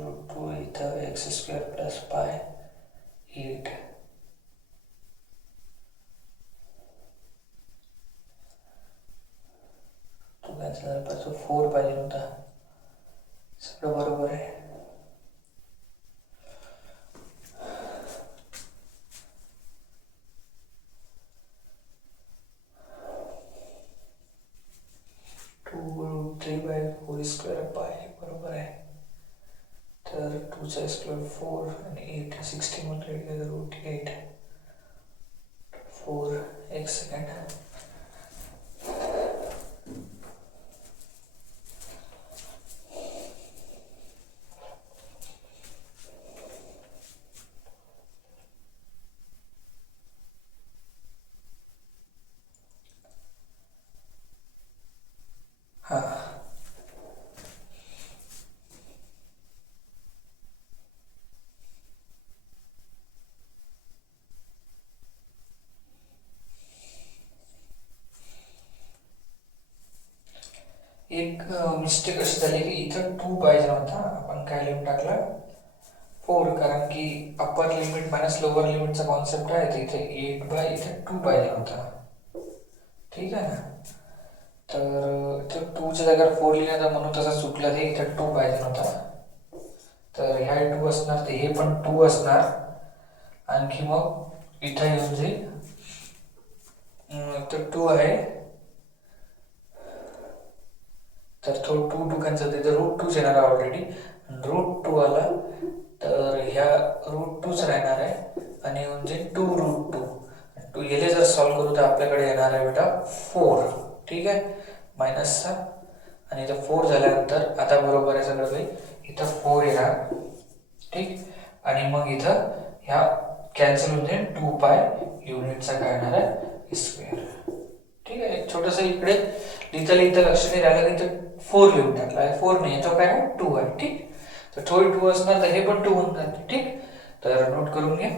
रूट 2 इथं x² प्लस पाय 8 तो कॅन्सल झाला पाहिजे, 4 पाहिजे होता. सगळं बरोबर आहे. रूट 3/4² पाय बरोबर आहे. तर 2चा स्क्वेअर 4 आणि 8 16 मध्ये केलं रूट 8 4. एक सेकंड. हां, एक मिस्टेक अशी झाली की इथं 2 पाहिजे नव्हता, आपण काय लिहून टाकला 4, कारण की अप्पर लिमिट मायनस लोअर लिमिटचा कॉन्सेप्ट आहे. तर इथे 8/, इथे 2 पाहिजे नव्हता. ठीक आहे ना. तर इथं 2च्या जागेवर 4 लिहिण्याचा म्हणून तसं चुकलं, ते इथं 2 पाहिजे नव्हता. तर ह्या 2 असणार, ते हे पण 2 असणार. आणखी मग इथं येऊन जाईल, तर 2 आहे, तर तो 2 कॅन्सल, तिथं रूट 2 येणार आहे ऑलरेडी. रूट 2 आला तर ह्या रूट 2च राहणार आहे आणि म्हणजे 2 रूट 2 याला जर सॉल्व्ह करू तर आपल्याकडे येणार आहे बेटा 4. ठीक आहे, मायनसचा आणि इथं 4 झाल्यानंतर आता बरोबर आहे सगळं काही, इथं 4 येणार. ठीक, आणि मग इथं ह्या कॅन्सल होऊन 2 युनिटचा काय येणार आहे स्क्वेअर. ठीक आहे, एक छोटंसं इकडे लिहिता लक्ष नाही राहिलं, इथं 4 लिहून टाकला आहे. 4 नाही, तो काय आहे 2 आहे. ठीक, तर थोडी 2 असणार तर हे पण 2 होऊन जाते. ठीक, तर नोट करून घ्या.